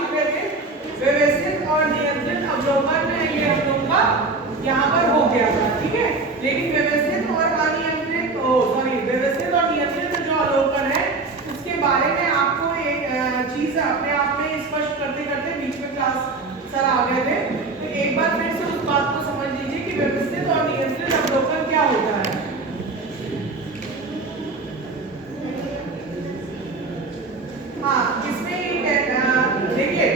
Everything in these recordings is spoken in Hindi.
लिख रहे थे, व्यवस्थित और नियंत्रित अवलोकन में ये हम लोग का यहाँ पर हो गया था, ठीक है। लेकिन व्यवस्थित और अनियंत्रित, व्यवस्थित और नियंत्रित जो अवलोकन है उसके बारे में आपको एक चीज अपने आप में स्पष्ट करते करते बीच में क्लास सर आ गए थे, तो एक बार फिर से उस बात को समझ लीजिए कि व्यवस्थित और नियंत्रित अवलोकन क्या होता है। हाँ, इसमें देखिए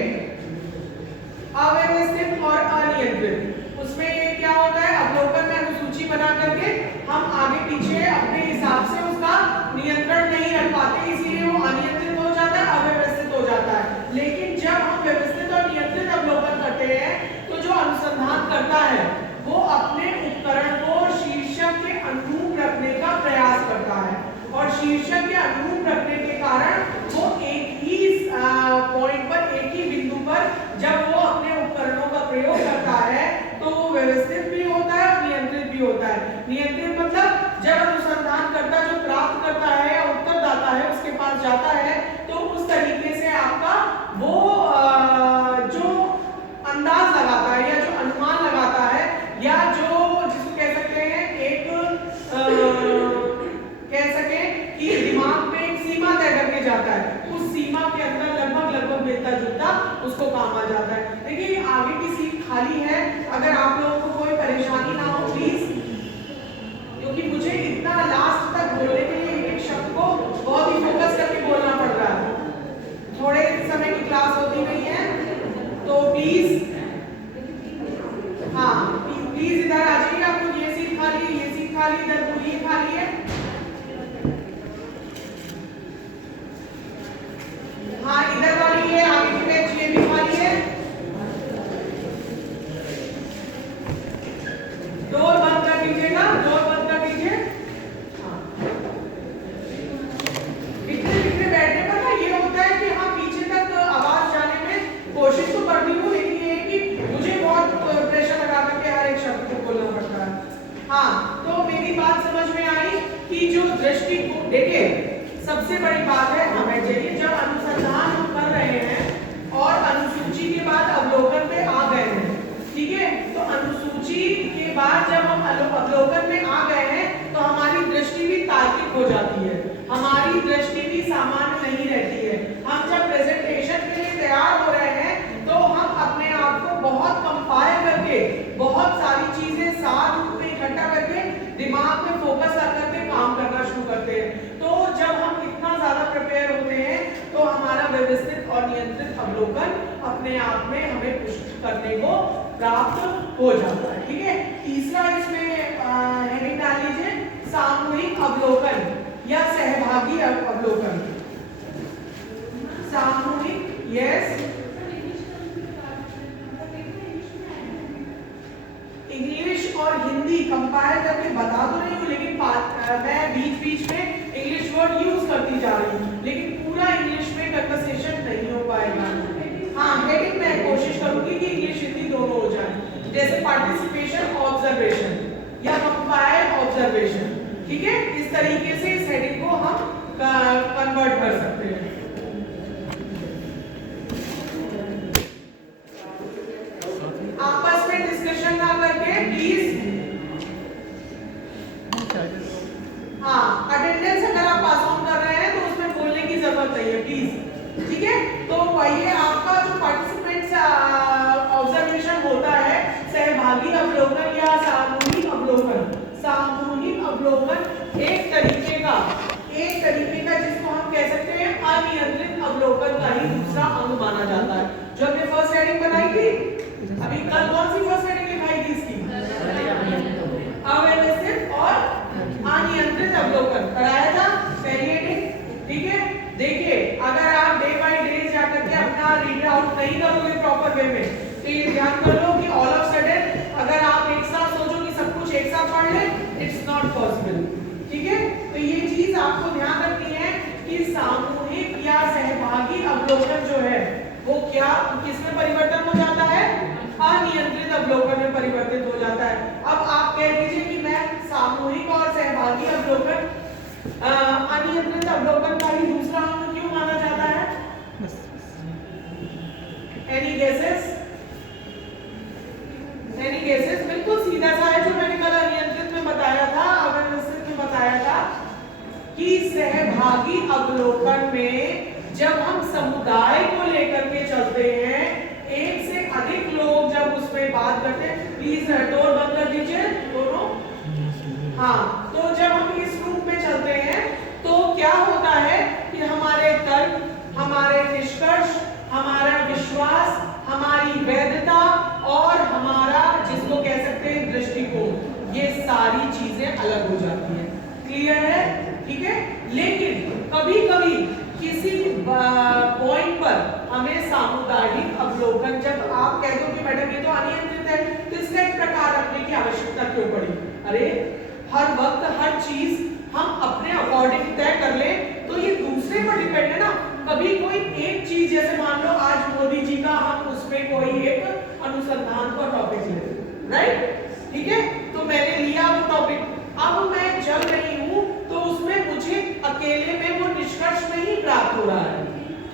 अव्यवस्थित और अनियंत्रित, उसमें ये क्या होता है, अवलोकन में अनुसूची बना करके हम आगे पीछे अपने हिसाब से उसका नियंत्रण नहीं रख पाते, इसीलिए वो अनियंत्रित हो जाता है, अव्यवस्थित हो जाता है। लेकिन जब हम व्यवस्थित और नियंत्रित अवलोकन करते हैं तो जो अनुसंधान करता है वो अपने उपकरण को शीर्षक के अनुरूप रखने का प्रयास करता है, और शीर्षक के अनुरूप रखने के कारण वो एक ही पॉइंट पर, एक ही बिंदु पर जब वो अपने उपकरणों का प्रयोग करता है तो वो व्यवस्थित भी होता है और नियंत्रित भी होता है। नियंत्रित मतलब जब अनुसंधान करता जो प्राप्त करता है या उत्तरदाता है उसके पास जाता है तो उस तरीके से आपका वो जो अंदाज लगाता है या जो अनुमान लगाता है या जो जिसको कह सकते हैं एक कह सके कि दिमाग में एक सीमा तय करके जाता है, उस सीमा के अंदर लगभग मिलता जुलता उसको काम आ जाता है। देखिए आगे की सीट खाली है, अगर आप लोगों को कोई परेशानी ना हो प्लीज, क्योंकि मुझे इतना लास्ट तक बोलने के लिए एक शब्द को बहुत ही फोकस करके बोलना पड़ रहा है, थोड़े समय की क्लास होती नहीं है, तो प्लीज हाँ प्लीज इधर आ जाइए। आपको ये सीट खाली है, ये सीट खाली, इधर पूरी खाली है। हाँ इधर वाली है, आगे की बेंच ये भी खाली है। डोर बंद कर दीजिएगा, डोर बंद कर दीजिए। हाँ इतने बैठने पर ना ये होता है कि हाँ पीछे तक आवाज जाने में कोशिश तो करती हूँ, लेकिन ये है कि मुझे बहुत प्रेशर लगा करके हर एक शब्द को बोलना पड़ता है। हाँ तो मेरी बात समझ में आई कि जो दृष्टि को देखिए, सबसे बड़ी बात है हमें चाहिए जब अनुसंधान हम कर रहे हैं और अनुसूची के बाद अवलोकन पे आ गए हैं, ठीक है, तो अनुसूची के बाद जब हम अवलोकन में आ गए हैं तो हमारी दृष्टि भी तार्किक हो जाती है, हमारी दृष्टि भी सामान्य नहीं रहती है। हम जब प्रेजेंटेशन के लिए तैयार हो रहे हैं तो हम अपने आप को बहुत कंपाइल करके, बहुत सारी चीजें साथ रूप में इकट्ठा करके दिमाग में फोकस ला करके काम करना शुरू करते हैं। तो जब हम इतना ज्यादा प्रिपेयर होते हैं तो हमारा व्यवस्थित और नियंत्रित अवलोकन अपने आप में हमें पुष्ट करने को प्राप्त हो जाता है, ठीक है। तीसरा इसमें हेडिंग डाल लीजिए, सामूहिक अवलोकन या सहभागी अवलोकन। सामूहिक, यस इंग्लिश और हिंदी कंपायर करके बता तो रही हूँ, लेकिन मैं बीच बीच में इंग्लिश वर्ड यूज करती जा रही हूँ, लेकिन पूरा इंग्लिश में कन्वर्सेशन नहीं हो पाएगा। हाँ हेडिंग मैं कोशिश करूंगी कि इंग्लिश हिंदी दोनों हो जाए, जैसे पार्टिसिपेशन ऑब्जर्वेशन या कंपायर ऑब्जर्वेशन, ठीक है, इस तरीके से इस हेडिंग को हम कन्वर्ट कर सकते हैं। आपस में डिस्कशन ना करके प्लीज, हाँ अटेंडेंस अगर आप पास ऑन कर रहे हैं तो उसमें बोलने की जरूरत नहीं है प्लीज, ठीक है। तो वही आपका जो पार्टिसिपेंट्स ऑब्जर्वेशन होता है, सहभागी अवलोकन या सामूहिक अवलोकन। सामूहिक अवलोकन एक तरीके का जिसको हम कह सकते हैं अनियंत्रित अवलोकन का ही दूसरा अंग माना जाता है। जो हमने फर्स्ट हेडिंग बनाई थी, अभी कल कौन सी फर्स्ट हेडिंग लिखाई थी इसकी, अव्यवस्थित और अनियंत्रित अवलोकन कराया था पहली हेडिंग, ठीक है। देखिए अगर आप डे बाय डे जाकर के अपना रीड आउट नहीं करोगे प्रॉपर वे में, तो ये ध्यान कर लो कि ऑल ऑफ सडन अगर आप एक साथ सोचो कि सब कुछ एक साथ पढ़ ले, इट्स नॉट पॉसिबल, ठीक है। तो ये चीज आपको ध्यान रखनी है कि सामूहिक या सहभागी अवलोकन जो है वो क्या किसमें परिवर्तन हो जाता है, अनियंत्रित अवलोकन में परिवर्तित हो जाता है। अब आप कह दीजिए कि मैं सामूहिक और सहभागी अवलोकन अनियंत्रित अवलोकन का ही दूसरा अंग क्यों माना जाता है? Any guesses? Any guesses? बिल्कुल सीधा सा है जो मैंने कल अनियंत्रित में बताया था, अव्यवस्थित में बताया था कि सहभागी अवलोकन में जब हम समुदाय को लेकर के चलते हैं, एक से अधिक लोग जब उसमें बात करते हैं, प्लीज डोर बंद कर दीजिए दोनों। हाँ, तो जब हम इस रूप में चलते हैं तो क्या होता है कि हमारे तर्क, हमारे निष्कर्ष, हमारा विश्वास, हमारी वैधता और हमारा जिसको कह सकते हैं दृष्टिकोण, ये सारी चीजें अलग हो जाती हैं। क्लियर है? ठीक है। लेकिन कभी कभी किसी पॉइंट पर हमें सामुदायिक अवलोकन, जब आप कह दो कि मैडम ये तो अनियंत्रित है, तो इसका एक प्रकार रखने की आवश्यकता क्यों पड़ी? अरे हर वक्त हर चीज हम अपने अकॉर्डिंग तय कर ले तो ये दूसरे पर डिपेंड है ना। कभी कोई एक चीज, जैसे मान लो आज मोदी जी का हम उसमें कोई एक अनुसंधान का टॉपिक ले, राइट? ठीक है, तो मैंने लिया वो टॉपिक, अब मैं चल रही हूं तो उसमें मुझे अकेले में वो निष्कर्ष नहीं प्राप्त हो रहा है,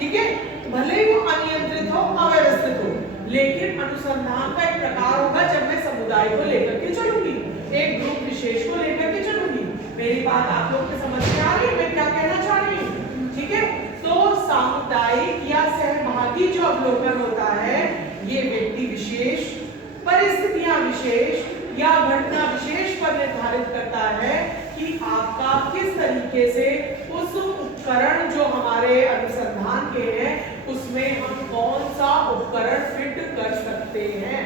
ठीक है, भले ही वो अनियंत्रित हो, अव्यवस्थित हो, लेकिन अनुसंधान का एक प्रकार होगा जब मैं समुदाय को लेकर के चलूंगी, एक ग्रुप विशेष को लेकर के चलूंगी। मेरी बात आप लोग को समझ में आ रही है मैं क्या कहना चाह रही हूँ? ठीक है, तो सामुदायिक या सहभागी जो अवलोकन होता है, ये व्यक्ति विशेष, परिस्थितियां विशेष या घटना विशेष पर निर्धारित करता है कि आपका किस तरीके से उस उपकरण जो हमारे अनुसंधान के हैं उसमें हम कौन सा उपकरण फिट कर सकते हैं।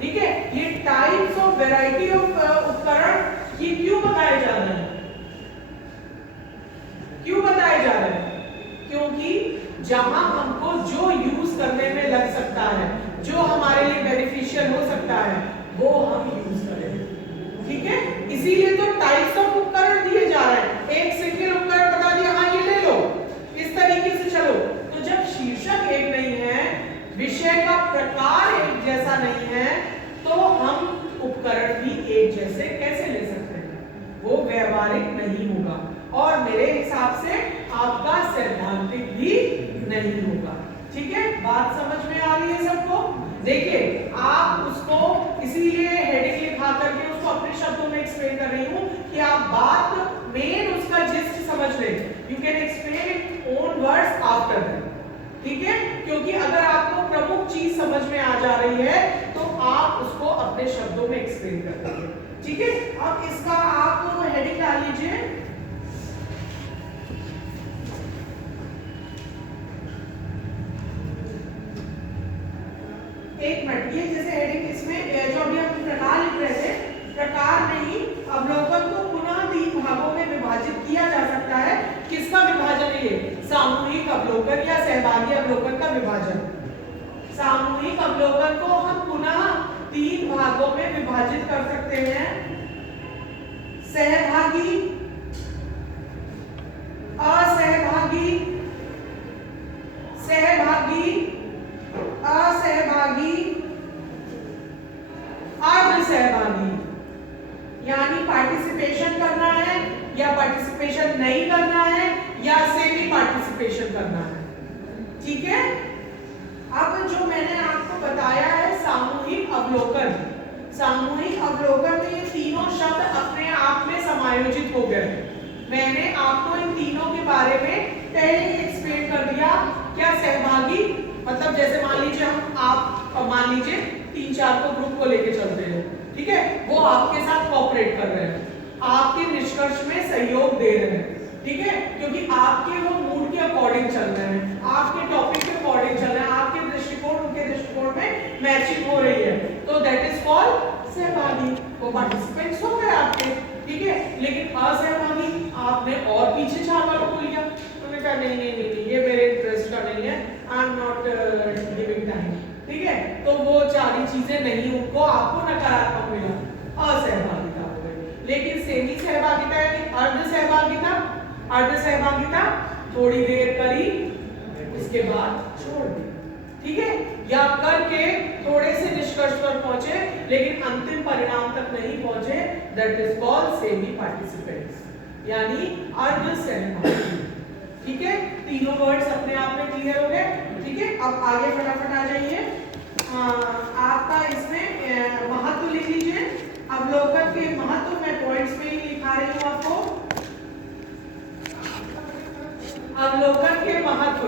ठीक है, ये टाइप्स ऑफ वैरायटी ऑफ उपकरण ये क्यों बताए जा रहे हैं? क्यों बताए जा रहे हैं? क्योंकि जहां हमको जो यूज करने में लग सकता है, जो हमारे लिए बेनिफिशियल हो सकता है, वो हम यूज करें। ठीक है, इसीलिए तो टाइप्स ऑफ उपकरण दिए जा रहे हैं। एक सिंगल उपकरण बता दिया, हाँ ये ले लो, इस तरीके से चलो। तो जब शीर्षक एक नहीं है, विषय का प्रकार एक जैसा नहीं है, तो हम उपकरण भी एक जैसे कैसे ले सकते हैं? वो व्यवहारिक नहीं होगा और मेरे हिसाब से आपका सैद्धांतिक भी नहीं होगा। ठीक है, बात समझ में आ रही है सबको? देखिए, आप उसको इसीलिए हेडिंग लिखा करके उसको अपने शब्दों में एक्सप्लेन कर रही हूं कि आप बात मेन उसका जिस्ट समझ लें। You can explain it own words after that. ठीक है, क्योंकि अगर आपको प्रमुख चीज समझ में आ जा रही है तो आप उसको अपने शब्दों में एक्सप्लेन कर देंगे। ठीक है, अब इसका आप हेडिंग डाल लीजिए। एक मिनट, ये जैसे हेडिंग इसमें जो अभी हम प्रकार लिख रहे थे, प्रकार नहीं, अवलोकन को पुनः 3 भागों में विभाजित किया जा सकता है। किसका विभाजन है ये? सामूहिक अवलोकन या सहभागी अवलोकन का विभाजन। सामूहिक अवलोकन को हम पुनः 3 भागों में विभाजित कर सकते हैं। सहभागी, असहभागी, सहभागी, असहभागी, अर्धसहभागी। यानी पार्टिसिपेशन करना है या पार्टिसिपेशन नहीं करना है या सेमी पार्टिसिपेशन करना है। ठीक है, अब जो मैंने आपको बताया है सामूहिक अवलोकन, सामूहिक अवलोकन में ये तीनों शब्द अपने आप में समायोजित हो गए। मैंने आपको इन तीनों के बारे में पहले ही एक्सप्लेन कर दिया। क्या सहभागी मतलब जैसे मान लीजिए हम आप मान लीजिए 3-4 को ग्रुप को लेके चलते हैं, ठीक है, वो आपके साथ कोऑपरेट कर रहे हैं, आपके निष्कर्ष में सहयोग दे रहे हैं, ठीक है, क्योंकि आपके वो मूड के अकॉर्डिंग चल रहे हैं, आपके टॉपिक के अकॉर्डिंग चल रहे हैं, आपके दृष्टिकोण उनके दृष्टिकोण में मैचिंग हो रही है, तो दैट इज कॉल्ड सहभागी। वो पार्टिसिपेंट्स हो गए आपके, ठीक है। लेकिन असहभागी आपने और पीछे छापा को लिया, उन्होंने कहा नहीं नहीं नहीं ये मेरे इंटरेस्ट का नहीं है, I am not giving time, ठीक है, तो वो सारी चीजें नहीं, उनको आपको नकारात्मक मिला, असहभागिता हो गई। लेकिन सेमी सहभागिता यानी अर्ध सहभागिता, अर्ध सहभागिता थोड़ी देर करी उसके बाद छोड़ दी, ठीक है, या करके थोड़े से निष्कर्ष पर पहुंचे लेकिन अंतिम परिणाम तक नहीं पहुंचे, that is called semi participants यानी अर्ध सहभागी। ठीक है, तीनों वर्ड्स अपने आप में क्लियर हो गए। ठीक है, अब आगे फटाफट आ जाइए। आपका इसमें महत्व लिख लीजिए। अवलोकन के महत्व में पॉइंट्स में ही लिखा रही हूं आपको। अवलोकन के महत्व,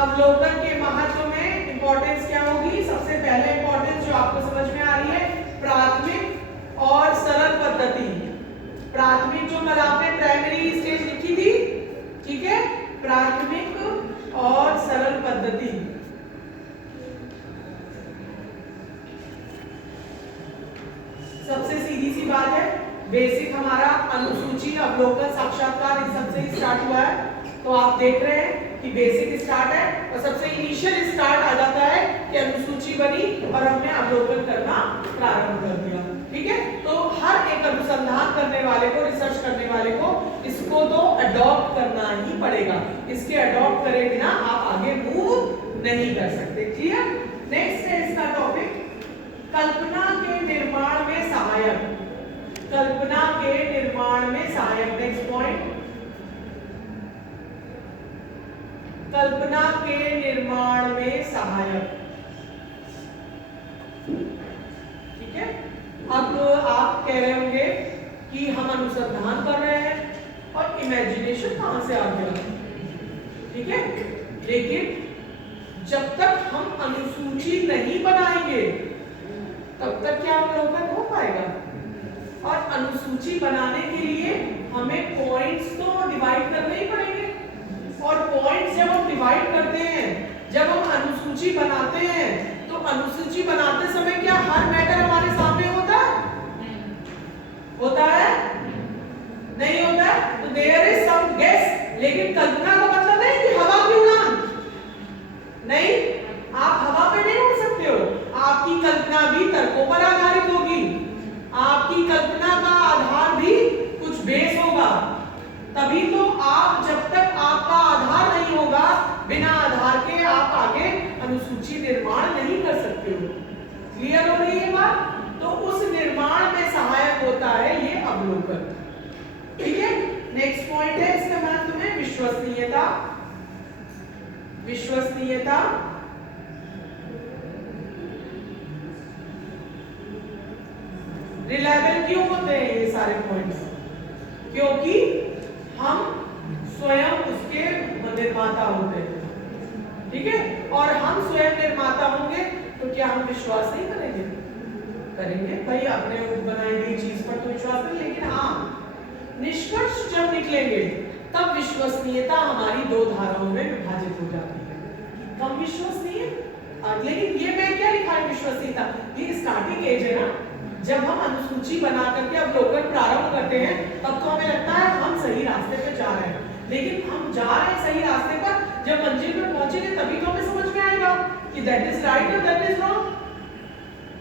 अवलोकन के महत्व में इंपॉर्टेंस क्या होगी? सबसे पहले इंपॉर्टेंस जो आपको समझ में आ रही है, प्राथमिक और सरल पद्धति। प्राथमिक जो कल आपने प्राइमरी स्टेज लिखी थी, ठीक है, प्राथमिक और सरल पद्धति। सबसे सीधी सी बात है, बेसिक हमारा अनुसूची, अवलोकन, साक्षात्कार इन सबसे ही स्टार्ट हुआ है। तो आप देख रहे हैं कि बेसिक स्टार्ट है और सबसे इनिशियल स्टार्ट आ जाता है कि अनुसूची बनी और हमने अवलोकन करना प्रारंभ कर दिया। ठीक है, तो हर एक अनुसंधान करने वाले को, रिसर्च करने वाले को इसको तो अडॉप्ट करना ही पड़ेगा। इसके अडॉप्ट करे बिना आप आगे मूव नहीं कर सकते। क्लियर? नेक्स्ट है इसका टॉपिक, कल्पना के निर्माण में सहायक। कल्पना के निर्माण में सहायक, नेक्स्ट पॉइंट, कल्पना के निर्माण में सहायक। ठीक है, अब आप कह रहे होंगे कि हम अनुसंधान कर रहे हैं और इमेजिनेशन कहां से आ गया? ठीक है, लेकिन जब तक हम अनुसूची नहीं बनाएंगे तब तक क्या अवलोकन हो पाएगा? और अनुसूची बनाने के लिए हमें पॉइंट्स तो डिवाइड करने ही पड़ेंगे, और पॉइंट्स जब हम डिवाइड करते हैं, जब हम अनुसूची बनाते हैं, तो अनुसूची बनाते समय क्या हर मैटर हमारे सामने होता है? होता है? नहीं होता है? तो देयर इज सम गेस। लेकिन कल्पना का मतलब नहीं कि हवा की उड़ान, नहीं, आप हवा पे नहीं उड़ सकते हो। आपकी कल्पना भी तर्कों पर आधारित होगी, आपकी कल्पना का आधार भी कुछ बेस होगा। तभी तो आप, जब तक आपका आधार नहीं होगा, बिना आधार के आप आगे अनुसूची निर्माण नहीं कर सकते हो। क्लियर हो रही है बात? तो उस निर्माण में सहायक होता है ये अवलोकन। ठीक है, नेक्स्ट पॉइंट है इसके महत्व में विश्वसनीयता। विश्वसनीयता, रिलायबल क्यों होते हैं ये सारे पॉइंट्स? क्योंकि हम स्वयं उसके निर्माता होते हैं। ठीक है, और हम स्वयं निर्माता होंगे तो क्या हम विश्वास नहीं करेंगे? करेंगे भाई, अपने बनाई गई चीज पर तो विश्वास करें, लेकिन हाँ, निष्कर्ष जब निकलेंगे तब विश्वसनीयता हमारी दो धाराओं में विभाजित हो जाती है। कम विश्वसनीय, लेकिन ये मैं क्या लिखा है विश्वसनीयता? ये स्टार्टिंग एज है ना, जब हम अनुसूची बना करके अवलोकन प्रारंभ करते हैं तब तो हमें लगता है हम सही रास्ते पे जा रहे हैं, लेकिन हम जा रहे हैं सही रास्ते पर, जब मंजिल पर पहुंचेंगे तभी तो हमें समझ में आएगा कि दैट इज राइट और दैट इज रॉन्ग।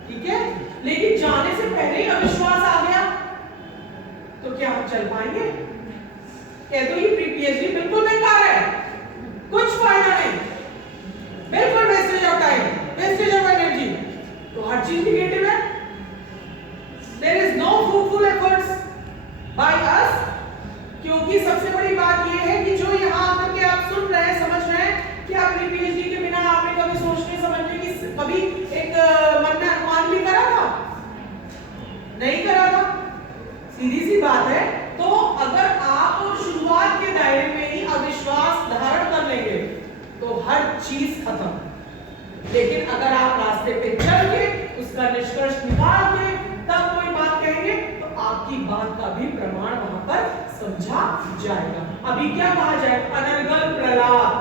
ठीक है, लेकिन जाने से पहले ही अविश्वास आ गया तो क्या हम चल पाएंगे? कह दो ये पीएचडी बिल्कुल बेकार है, कुछ फायदा नहीं, बिल्कुल wastage of time, wastage of energy. तो हर चीज निगेटिव है। There is no fruitful efforts by us, क्योंकि सबसे बड़ी बात यह है कि जो यहाँ आकर के आप सुन रहे हैं, समझ रहे हैं कि आप पीएचडी के बिना आपने कभी सोचने समझने की कभी एक मन में अनुमान भी करा था? नहीं करा था। सीधी सी बात है। तो अगर आप शुरुआत के दायरे में ही अविश्वास धारण कर लेंगे तो हर चीज खत्म, लेकिन अगर आप रास्ते पे चल के उसका निष्कर्ष निकाल के तब कोई बात कहेंगे तो आपकी बात का भी प्रमाण वहां पर समझा जाएगा। अभी क्या कहा जाए? अनर्गल प्रलाप,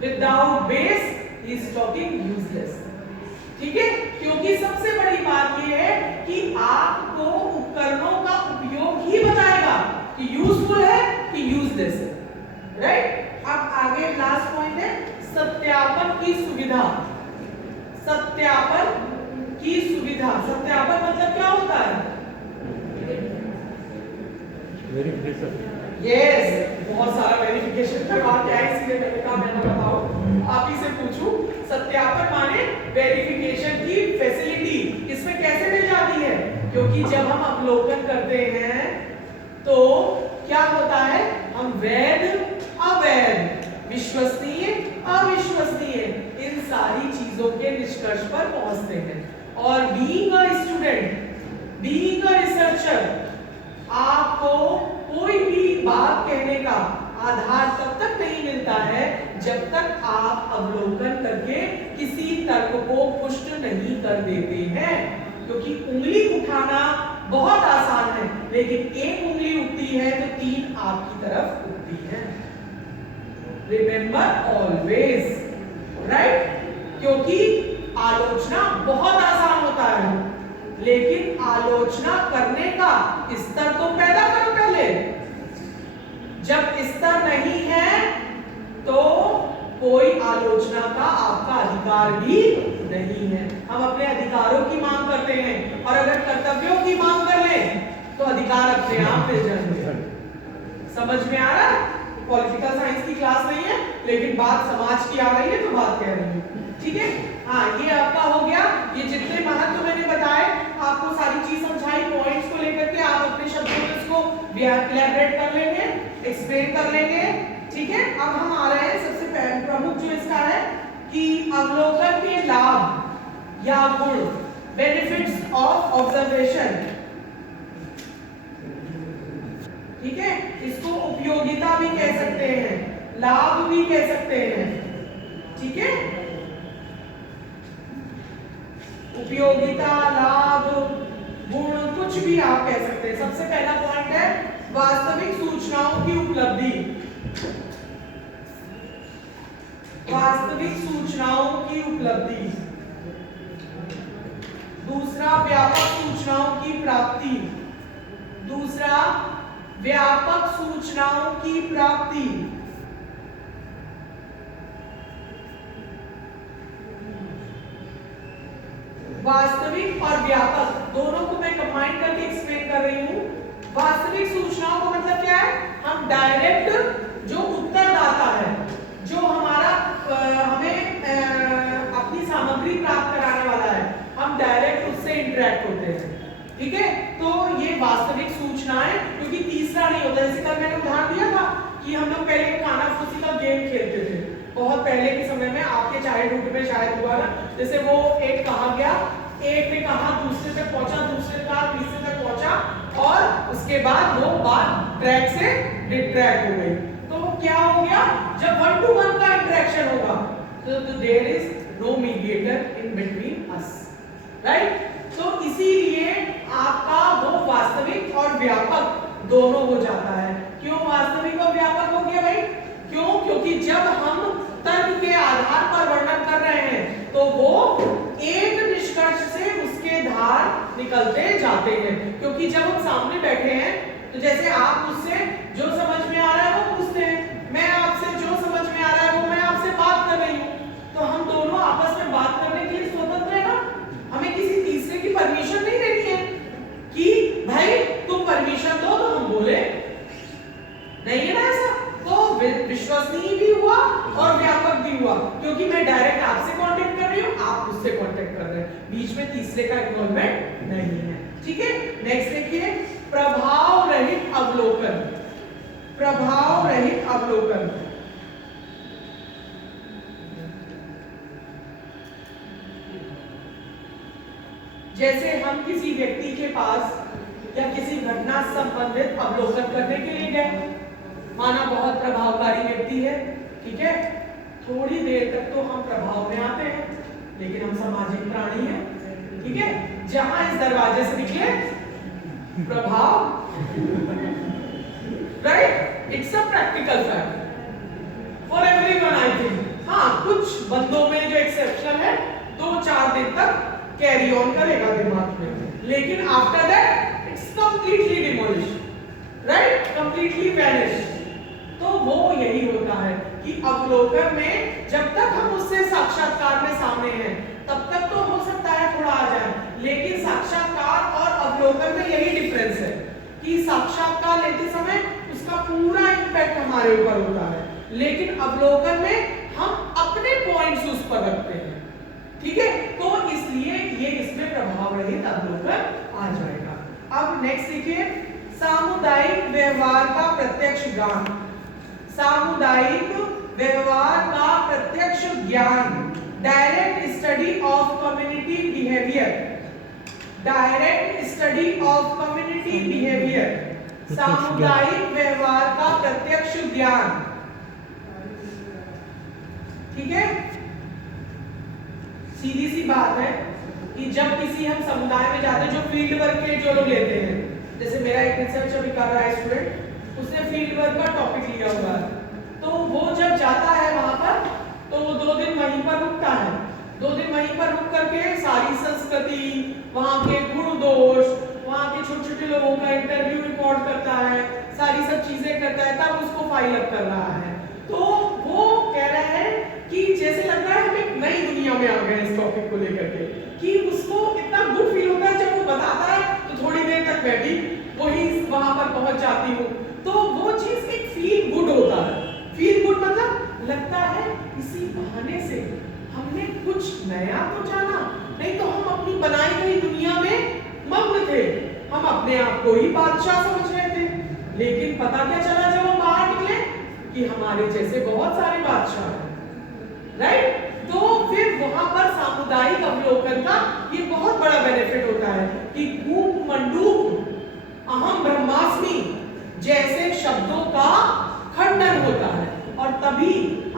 without base is talking useless. ठीक है, क्योंकि सबसे बड़ी बात यह है कि आपको उपकरणों का उपयोग ही बताएगा कि यूजफुल है कि यूजलेस है। राइट? अब आगे लास्ट पॉइंट है सत्यापन की सुविधा। सत्यापन की सुविधा, सत्यापन मतलब क्या होता है? वेरिफिकेशन। यस, बहुत सारा वेरिफिकेशन का बात है, इसलिए मैंने कहा मैं बताऊं, आप ही से पूछूं। सत्यापन माने वेरिफिकेशन की फैसिलिटी इसमें कैसे मिल जाती है? क्योंकि जब हम अवलोकन करते हैं तो क्या होता है, हम वैध विश्वसनीय, अविश्वसनीय, इन सारी चीजों के निष्कर्ष पर पहुंचते हैं। और being a student, being a researcher, आपको कोई भी बात कहने का आधार तब तक नहीं मिलता है जब तक आप अवलोकन करके किसी तर्क को पुष्ट नहीं कर देते हैं। क्योंकि उंगली उठाना बहुत आसान है, लेकिन एक उंगली उठती है तो तीन आपकी तरफ उठती है। Remember always, right? क्योंकि आलोचना बहुत आसान होता है, लेकिन आलोचना करने का स्तर तो पैदा करो पहले। जब स्तर नहीं है तो कोई आलोचना का आपका अधिकार भी नहीं है। हम अपने अधिकारों की मांग करते हैं, और अगर कर्तव्यों की मांग कर लें तो अधिकार अपने आप मिल जाएंगे। समझ में आ रहा है? पॉलिटिकल साइंस की क्लास नहीं है, लेकिन बात समाज की आ रही है तो बात कह रही हूँ, ठीक है? हाँ, ये आपका हो गया। ये जितने महत्व मैंने बताए, आपको सारी चीज समझाई, पॉइंट्स को लेकर के आप अपने शब्दों में इसको इलैबोरेट कर लेंगे, एक्सप्लेन कर लेंगे, ठीक है? अब हम आ रहे हैं सबसे प्रमुख जो इसका है कि अवलोकन के लाभ या गुण, बेनिफिट्स ऑफ ऑब्जर्वेशन, ठीक है? इसको उपयोगिता भी कह सकते हैं, लाभ भी कह सकते हैं, ठीक है? उपयोगिता, लाभ, गुण, कुछ भी आप कह सकते हैं। सबसे पहला पॉइंट है वास्तविक सूचनाओं की उपलब्धि, वास्तविक सूचनाओं की उपलब्धि। दूसरा, व्यापक सूचनाओं की प्राप्ति। दूसरा, व्यापक सूचनाओं की प्राप्ति। वास्तविक और व्यापक दोनों को मैं कंबाइन करके एक्सप्लेन कर रही हूं। वास्तविक सूचनाओं का मतलब क्या है? हम डायरेक्ट जो उत्तरदाता है, जो हमारा हमें अपनी सामग्री प्राप्त कराने वाला है, हम डायरेक्ट उससे इंटरेक्ट होते हैं, ठीक है? तो ये वास्तविक सूचनाएं, क्योंकि तीसरा नहीं होता। जैसे कल मैंने उदाहरण दिया था कि हम लोग पहले खाना फूसी का गेम खेलते थे, बहुत पहले के समय में, आपके चाइल्डहुड में शायद हुआ ना। जैसे वो एक कहा गया, एक ने कहा, दूसरे तक पहुंचा, दूसरे का तीसरे तक पहुंचा, और उसके बाद वो बात ट्रैक से डिट्रैक्ट हो गई। तो क्या हो गया? जब 1 to 1 का इंटरेक्शन होगा तो there is no mediator in between us, right? तो इसीलिए आपका वो वास्तविक और व्यापक दोनों हो जाता है। क्यों वास्तविक और व्यापक हो गया भाई? क्यों? क्योंकि जब हम तर्क के आधार पर वर्णन कर रहे हैं तो वो एक निष्कर्ष से उसके धार निकलते जाते हैं। क्योंकि जब हम सामने बैठे हैं तो जैसे आप मुझसे जो समझ में आ रहा है वो पूछते हैं, मैं आपसे जो समझ में आ रहा है वो मैं आपसे बात कर रही हूँ, तो हम दोनों आपस में बात करने के लिए स्वतंत्र है ना। हमें किसी तीसरे की परमिशन नहीं देनी है कि भाई तुम परमिशन दो तो हम बोले, नहीं है ना ऐसा। तो विश्वसनीय भी हुआ और व्यापक भी हुआ, क्योंकि मैं डायरेक्ट आपसे कांटेक्ट कर रही हूँ, आप मुझसे कांटेक्ट कर रहे हैं, बीच में तीसरे का इन्वॉल्वमेंट नहीं है, ठीक है? नेक्स्ट देखिए, प्रभाव रहित अवलोकन। प्रभाव रहित अवलोकन, जैसे हम किसी व्यक्ति के पास या किसी घटना से संबंधित अवलोकन करने के लिए गए, माना बहुत प्रभावकारी व्यक्ति है, ठीक है? थोड़ी देर तक तो हम प्रभाव में आते हैं, लेकिन हम सामाजिक प्राणी हैं, ठीक है? जहां इस दरवाजे से निकले प्रभाव, right? It's a practical fact for everyone I think. हाँ, कुछ बंदों में जो एक्सेप्शन है 2-4 दिन तक कैरी ऑन करेगा दिमाग में, लेकिन after that it's completely demolished, right? Completely vanish. तो वो यही होता है कि अवलोकन में जब तक हम उससे साक्षात्कार में सामने हैं तब तक तो हो सकता है थोड़ा आ जाए, लेकिन साक्षात्कार और अवलोकन में यही डिफरेंस है कि साक्षात्कार लेते समय उसका पूरा इम्पैक्ट हमारे ऊपर होता है, लेकिन अवलोकन में हम अपने पॉइंट्स उस पर रखते हैं, ठीक है? तो इसलिए ये इसमें प्रभाव रहित अवलोकन आ जाएगा। अब नेक्स्ट देखिए, सामुदायिक व्यवहार का प्रत्यक्ष ज्ञान। सामुदायिक व्यवहार का प्रत्यक्ष ज्ञान, direct study of community behaviour, direct study of community behaviour, सामुदायिक व्यवहार का प्रत्यक्ष ज्ञान। ठीक है, सीधी सी बात है कि जब किसी हम समुदाय में जाते हैं, जो फील्ड वर्क के जो लोग लेते हैं, जैसे मेरा एक रिसर्च अभी कर रहा है स्टूडेंट, उसने फील्ड वर्क का टॉपिक लिया हुआ है, तो वो जब जाता है वहां पर तो वो 2 दिन वहीं पर रुकता है। 2 दिन वहीं पर रुक करके सारी संस्कृति, वहां के गुण दोष, वहां के छोटे छोटे लोगों का इंटरव्यू रिकॉर्ड करता है, सारी सब चीजें करता है, तब उसको फाइल अप कर रहा है। तो वो कह रहा है कि जैसे लग रहा है हम एक नई दुनिया में आ गए इस टॉपिक को लेकर के, कि उसको इतना गुड फील होता है जब वो बताता है, तो थोड़ी देर तक मैं भी वही वहां पर पहुंच जाती हूँ। तो वो चीज एक फील गुड होता है। फील गुड मतलब लगता है इसी बहाने से हमने कुछ नया तो जाना, नहीं तो हम अपनी बनाई गई दुनिया में मग्न थे, हम अपने आप को ही बादशाह समझ रहे थे। लेकिन पता क्या चला जब हम बाहर निकले कि हमारे जैसे बहुत सारे बादशाह हैं, राइट? तो फिर वहां पर सामुदायिक अवलोकन का ये बहुत बड़ा बेनिफिट होता है कि कूप मंडूक अहम ब्रह्मास्मि जैसे शब्दों का खंडन होता है और तभी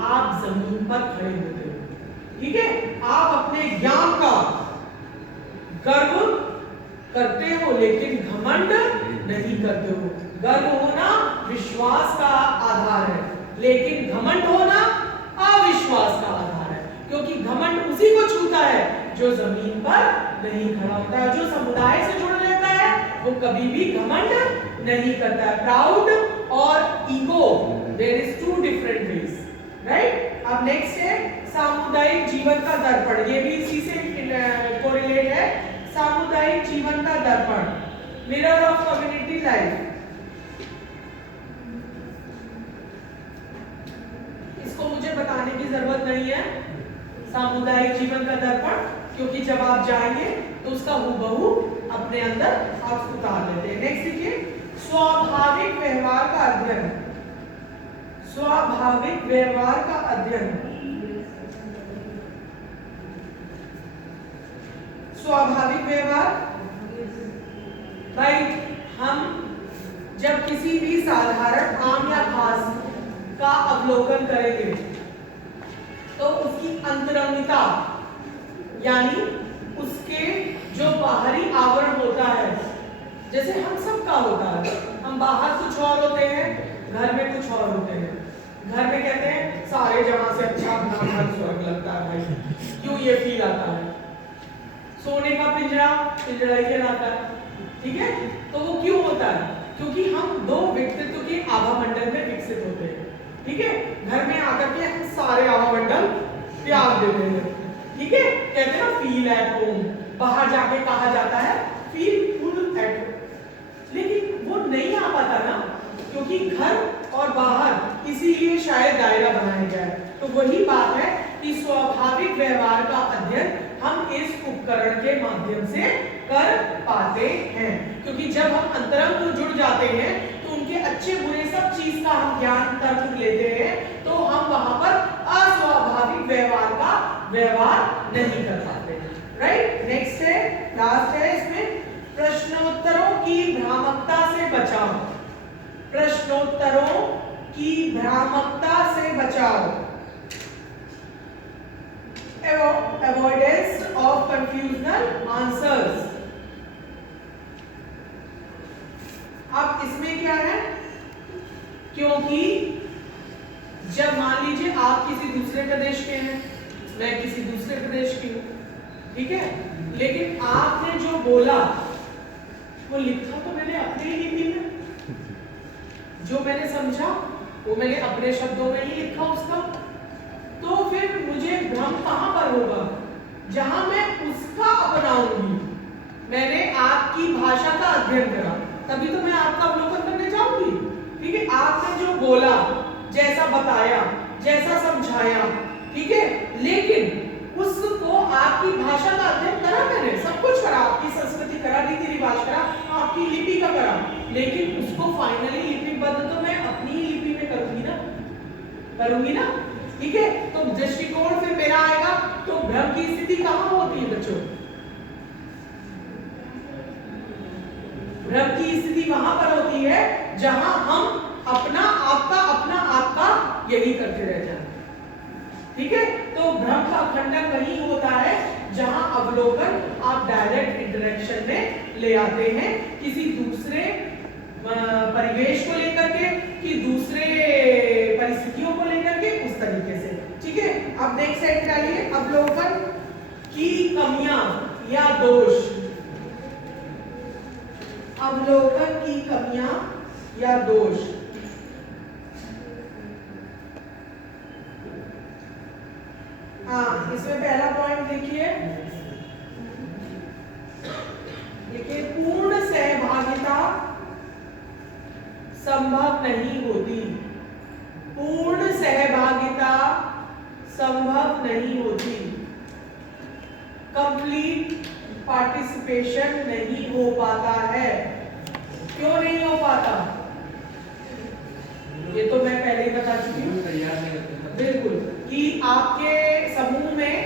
आप जमीन पर खड़े होते हो। ठीक है, आप अपने ज्ञान का गर्व करते हो लेकिन घमंड नहीं करते हो। गर्व होना विश्वास का आधार है, लेकिन घमंड होना अविश्वास का आधार है, क्योंकि घमंड उसी को छूता है जो जमीन पर नहीं खड़ा होता है। जो समुदाय से जुड़ रहता है वो कभी भी घमंड नहीं करता है। प्राउड और ego, there is 2 different ways, right? अब नेक्स्ट है सामुदायिक जीवन का दर्पण। ये भी इसी से कोरिलेट है। सामुदायिक जीवन का दर्पण, मिरर ऑफ कम्युनिटी लाइफ। इसको मुझे बताने की जरूरत नहीं है, सामुदायिक जीवन का दर्पण, क्योंकि जब आप जाएंगे तो उसका हूबहू अपने अंदर आप उतार लेते हैं। नेक्स्ट देखिए, स्वाभाविक व्यवहार का अध्ययन। स्वाभाविक व्यवहार का अध्ययन। स्वाभाविक व्यवहार, भाई हम जब किसी भी साधारण आम या खास का अवलोकन करेंगे तो उसकी अंतरंगिता यानी उसके जो बाहरी आवरण होता है, जैसे हम सबका होता है, हम बाहर कुछ और होते हैं, घर में कुछ और होते हैं। घर में कहते हैं सारे जहां से अच्छा अपना घर स्वर्ग लगता है भाई, क्यों ये फील आता है। सोने का पिंजरा पिंजरा ही कहलाता है, ठीक है? तो वो क्यों होता है? क्योंकि हम 2 व्यक्तित्व के आभा मंडल में विकसित होते हैं, ठीक है? घर में आकर के हम सारे आभा मंडल त्याग देते हैं, ठीक है? कहते हैं ना फील एट होम। बाहर जाके कहा जाता है फील फुल एट होम, लेकिन वो नहीं आ पाता ना, क्योंकि घर और बाहर इसीलिए शायद दायरा बनाया गया है। तो वही बात है कि स्वाभाविक व्यवहार का अध्ययन हम इस उपकरण के माध्यम से कर पाते हैं, क्योंकि जब हम अंतरंग में जुड़ जाते हैं तो उनके अच्छे बुरे सब चीज का हम ज्ञान तर्क लेते हैं, तो हम वहां पर अस्वाभाविक व्यवहार का व्यवहार नहीं कर पाते। राइट? नेक्स्ट है, लास्ट है इसमें, प्रश्नोत्तरों की भ्रामकता से बचाव। प्रश्नोत्तरों की भ्रामकता से बचाव, avoidance of confusional answers। अब इसमें क्या है, क्योंकि जब मान लीजिए आप किसी दूसरे प्रदेश के हैं, मैं किसी दूसरे प्रदेश की हूं, ठीक है, लेकिन आपने जो बोला वो लिखा तो मैंने अपनी ही लिपि में, जो मैंने समझा वो मैंने अपने शब्दों में ही लिखा उसका, तो फिर मुझे भ्रम कहां पर होगा? जहां मैं उसका अपनाऊंगी। मैंने आपकी भाषा का अध्ययन करा, तभी तो मैं आपका अवलोकन करने जाऊंगी, ठीक है? आपने जो बोला, जैसा बताया, जैसा समझाया, ठीक है, लेकिन उसको आपकी भाषा का अध्ययन करा, मैंने सब कुछ करा, आपकी संस्कृति करा, रीति रिवाज करा, आपकी लिपि का करा, लेकिन उसको फाइनली लिपिबद्ध तो मैं अपनी ही लिपि में करूंगी ना, करूंगी ना, ठीक है। तो दृष्टिकोण फिर मेरा आएगा, तो भ्रम की स्थिति कहाँ होती है बच्चों? भ्रम की स्थिति वहां पर होती है जहां हम अपना आपका यही करते रह जाए, ठीक है। तो भ्रम का खंडन वही होता है जहां अवलोकन आप डायरेक्ट इंटरेक्शन में ले आते हैं, किसी दूसरे परिवेश को लेकर के, कि दूसरे परिस्थितियों को लेकर के, उस तरीके से, ठीक है। अब नेक्स्ट सेट डालिए, अवलोकन की कमियां या दोष। अवलोकन की कमियां या दोष। हाँ, इसमें पहला पॉइंट देखिए, पूर्ण सहभागिता संभव नहीं होती। पूर्ण सहभागिता संभव नहीं होती। कंप्लीट पार्टिसिपेशन नहीं हो पाता है। क्यों नहीं हो पाता? ये तो मैं पहले ही बता चुकी हूँ, बिल्कुल, कि आपके समूह में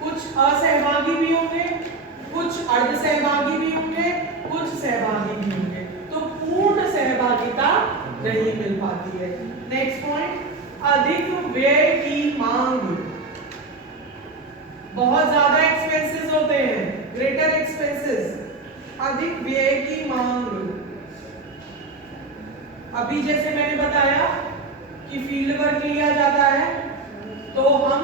कुछ असहभागी भी होंगे, कुछ अर्ध सहभागी भी होंगे, कुछ सहभागी भी होंगे, तो पूर्ण सहभागिता नहीं मिल पाती है। नेक्स्ट पॉइंट, अधिक व्यय की मांग। बहुत ज्यादा एक्सपेंसेस होते हैं, ग्रेटर एक्सपेंसेस, अधिक व्यय की मांग। अभी जैसे मैंने बताया कि फील्ड वर्क लिया जाता है, तो हम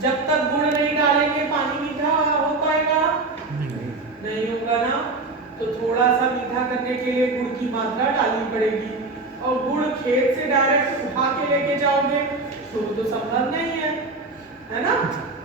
जब तक गुड़ नहीं डालेंगे पानी मीठा हो पाएगा? नहीं होगा ना। तो थोड़ा सा मीठा करने के लिए गुड़ की मात्रा डालनी पड़ेगी, और गुड़ खेत से डायरेक्ट उठा के लेके जाओगे तो संभव नहीं है ना।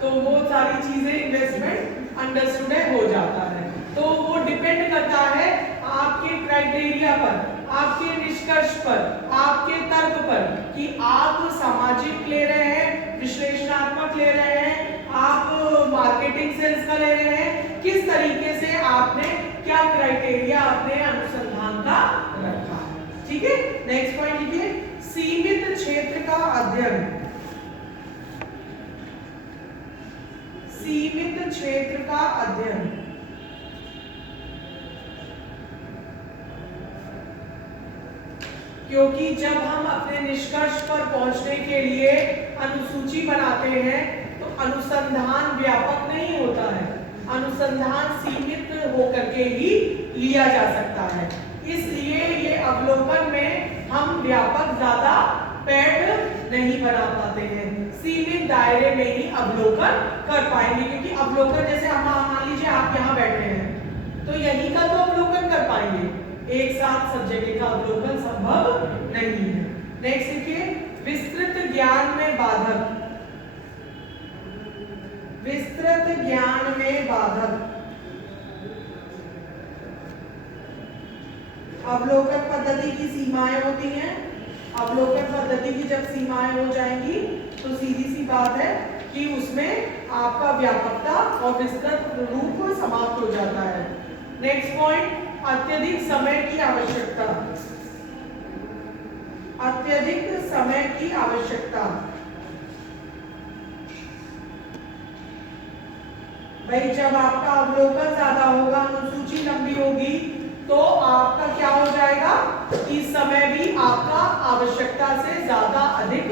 तो वो सारी चीजें इन्वेस्टमेंट अंडरस्टूड हो जाता है। तो वो डिपेंड करता है आपके क्राइटेरिया पर, आपके निष्कर्ष पर, आपके तर्क पर, कि आप सामाजिक ले रहे हैं, विश्लेषणात्मक ले रहे हैं, आप मार्केटिंग सेल्स का ले रहे हैं, किस तरीके से आपने, क्या क्राइटेरिया आपने अनुसंधान का रखा है, ठीक है। नेक्स्ट पॉइंट लिखिए, सीमित क्षेत्र का अध्ययन। सीमित क्षेत्र का अध्ययन। क्योंकि जब हम अपने निष्कर्ष पर पहुंचने के लिए अनुसूची बनाते हैं, तो अनुसंधान व्यापक नहीं होता है, अनुसंधान सीमित होकर के ही लिया जा सकता है। इसलिए ये अवलोकन में हम व्यापक ज्यादा पैड नहीं बना पाते हैं, सीमित दायरे में ही अवलोकन कर पाएंगे। क्योंकि अवलोकन, जैसे हम मान लीजिए आप यहाँ बैठे हैं, तो यही का तो अवलोकन कर पाएंगे, एक साथ सब जगह का अवलोकन संभव नहीं है। नेक्स्ट देखिए, विस्तृत ज्ञान में बाधक। विस्तृत ज्ञान में बाधक। अवलोकन पद्धति की सीमाएं होती हैं। अवलोकन पद्धति की जब सीमाएं हो जाएंगी, तो सीधी सी बात है कि उसमें आपका व्यापकता और विस्तृत रूप समाप्त हो जाता है। नेक्स्ट पॉइंट, अत्यधिक समय की आवश्यकता। अत्यधिक समय की आवश्यकता। भाई जब आपका अवलोकन ज्यादा होगा, अनुसूची लंबी होगी, तो आपका क्या हो जाएगा कि समय भी आपका आवश्यकता से ज्यादा अधिक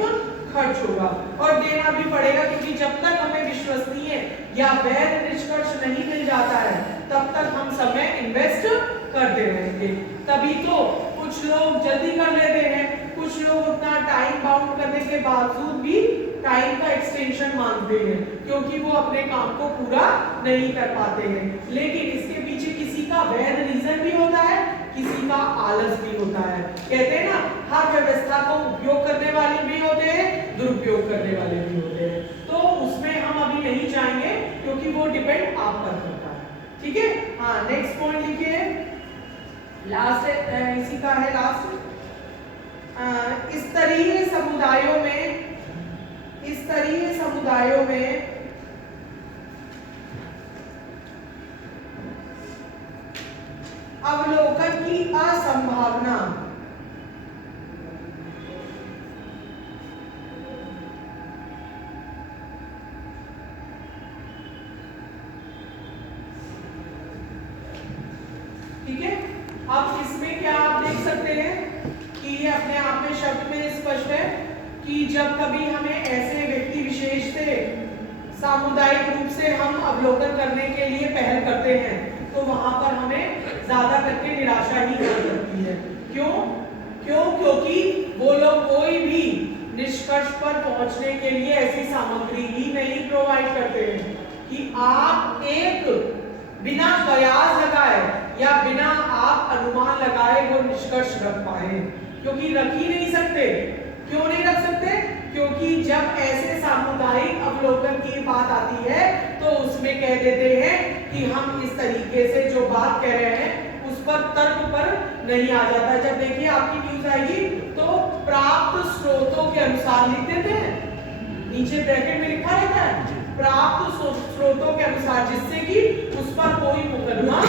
खर्च होगा, और देना भी पड़ेगा, क्योंकि जब तक हमें विश्वसनीय या वैध निष्कर्ष नहीं मिल जाता है, तब तक हम समय इन्वेस्ट करते रहेंगे। तभी तो कुछ लोग जल्दी कर लेते हैं, कुछ लोग उतना टाइम बाउंड करने के बावजूद भी टाइम का एक्सटेंशन मांगते हैं, क्योंकि वो अपने काम को पूरा नहीं कर पाते हैं। लेकिन इसके पीछे किसी का वैध रीजन भी होता है, किसी का आलस भी होता है। कहते हैं ना, हर व्यवस्था को उपयोग करने वाले भी होते हैं, दुरुपयोग करने वाले भी होते हैं। तो उसमें हम अभी नहीं जाएंगे, क्योंकि वो डिपेंड आप पर करता है, ठीक है। हाँ, नेक्स्ट पॉइंट लिखिए, लास्ट इसी का है लास्ट। स्तरीय समुदायों में, स्तरीय समुदायों में अवलोकन की असंभावना। कि जब कभी हमें ऐसे व्यक्ति विशेष से सामुदायिक रूप से हम अवलोकन करने के लिए पहल करते हैं तो वहां पर हमें ज्यादा करके निराशा ही हो सकती है। क्योंकि वो लोग कोई भी निष्कर्ष पर पहुंचने के लिए ऐसी सामग्री ही नहीं प्रोवाइड करते हैं कि आप एक बिना कयास लगाए या बिना आप अनुमान लगाए वो निष्कर्ष रख पाए, क्योंकि रख ही नहीं सकते। क्यों नहीं रख सकते? क्योंकि जब ऐसे सामुदायिक अवलोकन की बात आती है तो उसमें कह देते हैं कि हम इस तरीके से जो बात कह रहे हैं उस पर तर्क पर नहीं आ जाता। जब देखिए आपकी न्यूज आएगी तो प्राप्त स्रोतों के अनुसार लिख देते हैं, नीचे ब्रैकेट में लिखा रहता है प्राप्त स्रोतों के अनुसार, जिससे कि उस पर कोई मुकदमा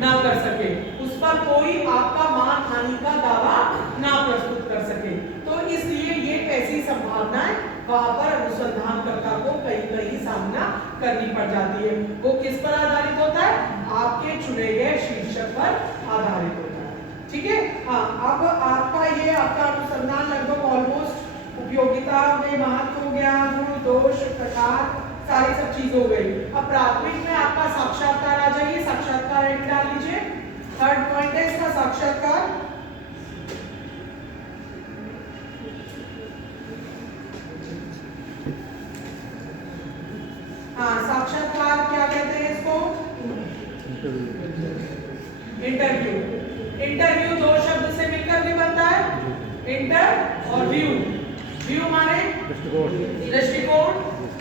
ना कर सके, उस पर कोई आपका मान हानि का दावा ना प्रस्तुत कर सके। तो इसलिए ये ऐसी संभावनाएं वहां पर अनुसंधानकर्ता को कई सामना करनी पड़ जाती है। वो किस पर आधारित होता है? आपके चुने गए शीर्षक पर आधारित होता है। ठीक है, हाँ। अब आपका ये आपका अनुसंधान लगभग ऑलमोस्ट उपयोगिता में महत्व हो गया, गुण दोष प्रकार सारी सब चीज हो गई। अब प्राथमिक में आपका साक्षात्कार आ जाइए, साक्षात्कार एंड डाल लीजिए। थर्ड पॉइंट है इसका साक्षात्कार। हाँ, साक्षात्कार क्या कहते हैं इसको? इंटरव्यू दो शब्द से मिलकर भी बनता है, इंटर और व्यू। व्यू माने दृष्टिकोण,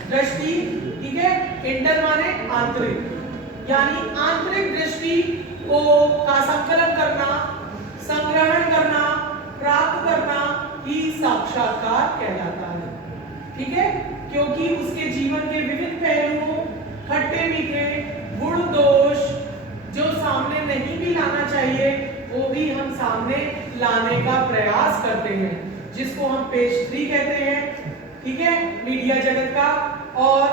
दृष्टि, ठीक है। इंटर माने आंतरिक, यानी आंतरिक दृष्टि को का संकलन करना, संग्रहण करना, प्राप्त करना ही साक्षात्कार कहलाता है। ठीक है, क्योंकि उसके जीवन के विविध पहलुओं, खट्टे मीठे, गुण दोष जो सामने नहीं भी लाना चाहिए वो भी हम सामने लाने का प्रयास करते हैं, जिसको हम पेज 3 कहते हैं। ठीक है, मीडिया जगत का। और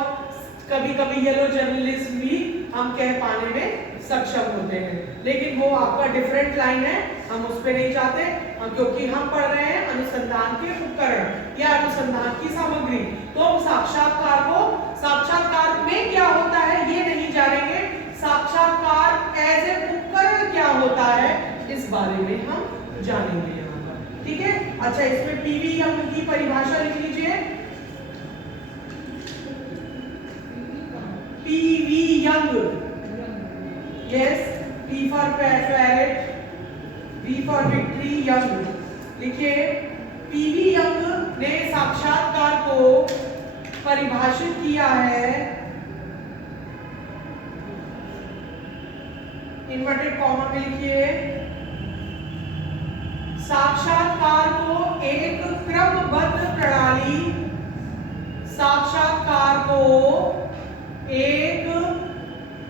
कभी कभी येलो जर्नलिज्म भी हम कह पाने में सक्षम होते हैं, लेकिन वो आपका डिफरेंट लाइन है, हम उस पर नहीं जाते, क्योंकि हम पढ़ रहे हैं अनुसंधान के उपकरण या अनुसंधान की सामग्री। तो हम साक्षात्कार में क्या होता है ये नहीं जानेंगे, साक्षात्कार एज ए उपकरण क्या होता है इस बारे में हम जानेंगे यहाँ पर। ठीक है, अच्छा, इसमें पीवी यंग की परिभाषा लिख लीजिए। PV young, yes, P for parrot, V for victory, young लिखिए। पीवी यंग ने साक्षात्कार को परिभाषित किया है, इन्वर्टेड कॉमा में लिखिए, साक्षात्कार को एक क्रमबद्ध प्रणाली, साक्षात्कार को एक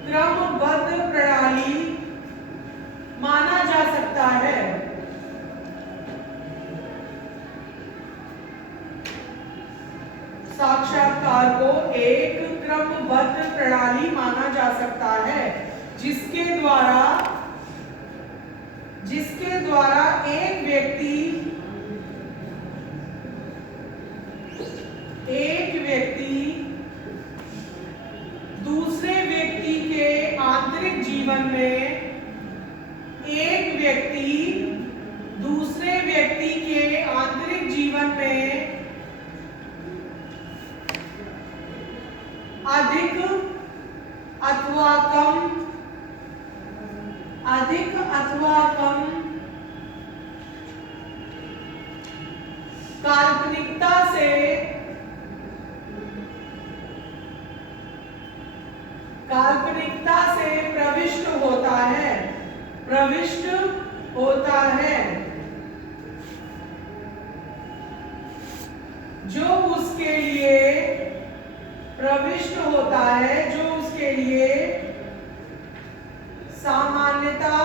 क्रमबद्ध प्रणाली माना जा सकता है। साक्षात्कार को एक क्रमबद्ध प्रणाली माना जा सकता है जिसके द्वारा एक व्यक्ति दूसरे व्यक्ति के आंतरिक जीवन में, एक व्यक्ति दूसरे व्यक्ति के आंतरिक जीवन में अधिक अथवा कम काल्पनिकता से प्रविष्ट होता है, जो उसके लिए प्रविष्ट होता है, जो उसके लिए सामान्यता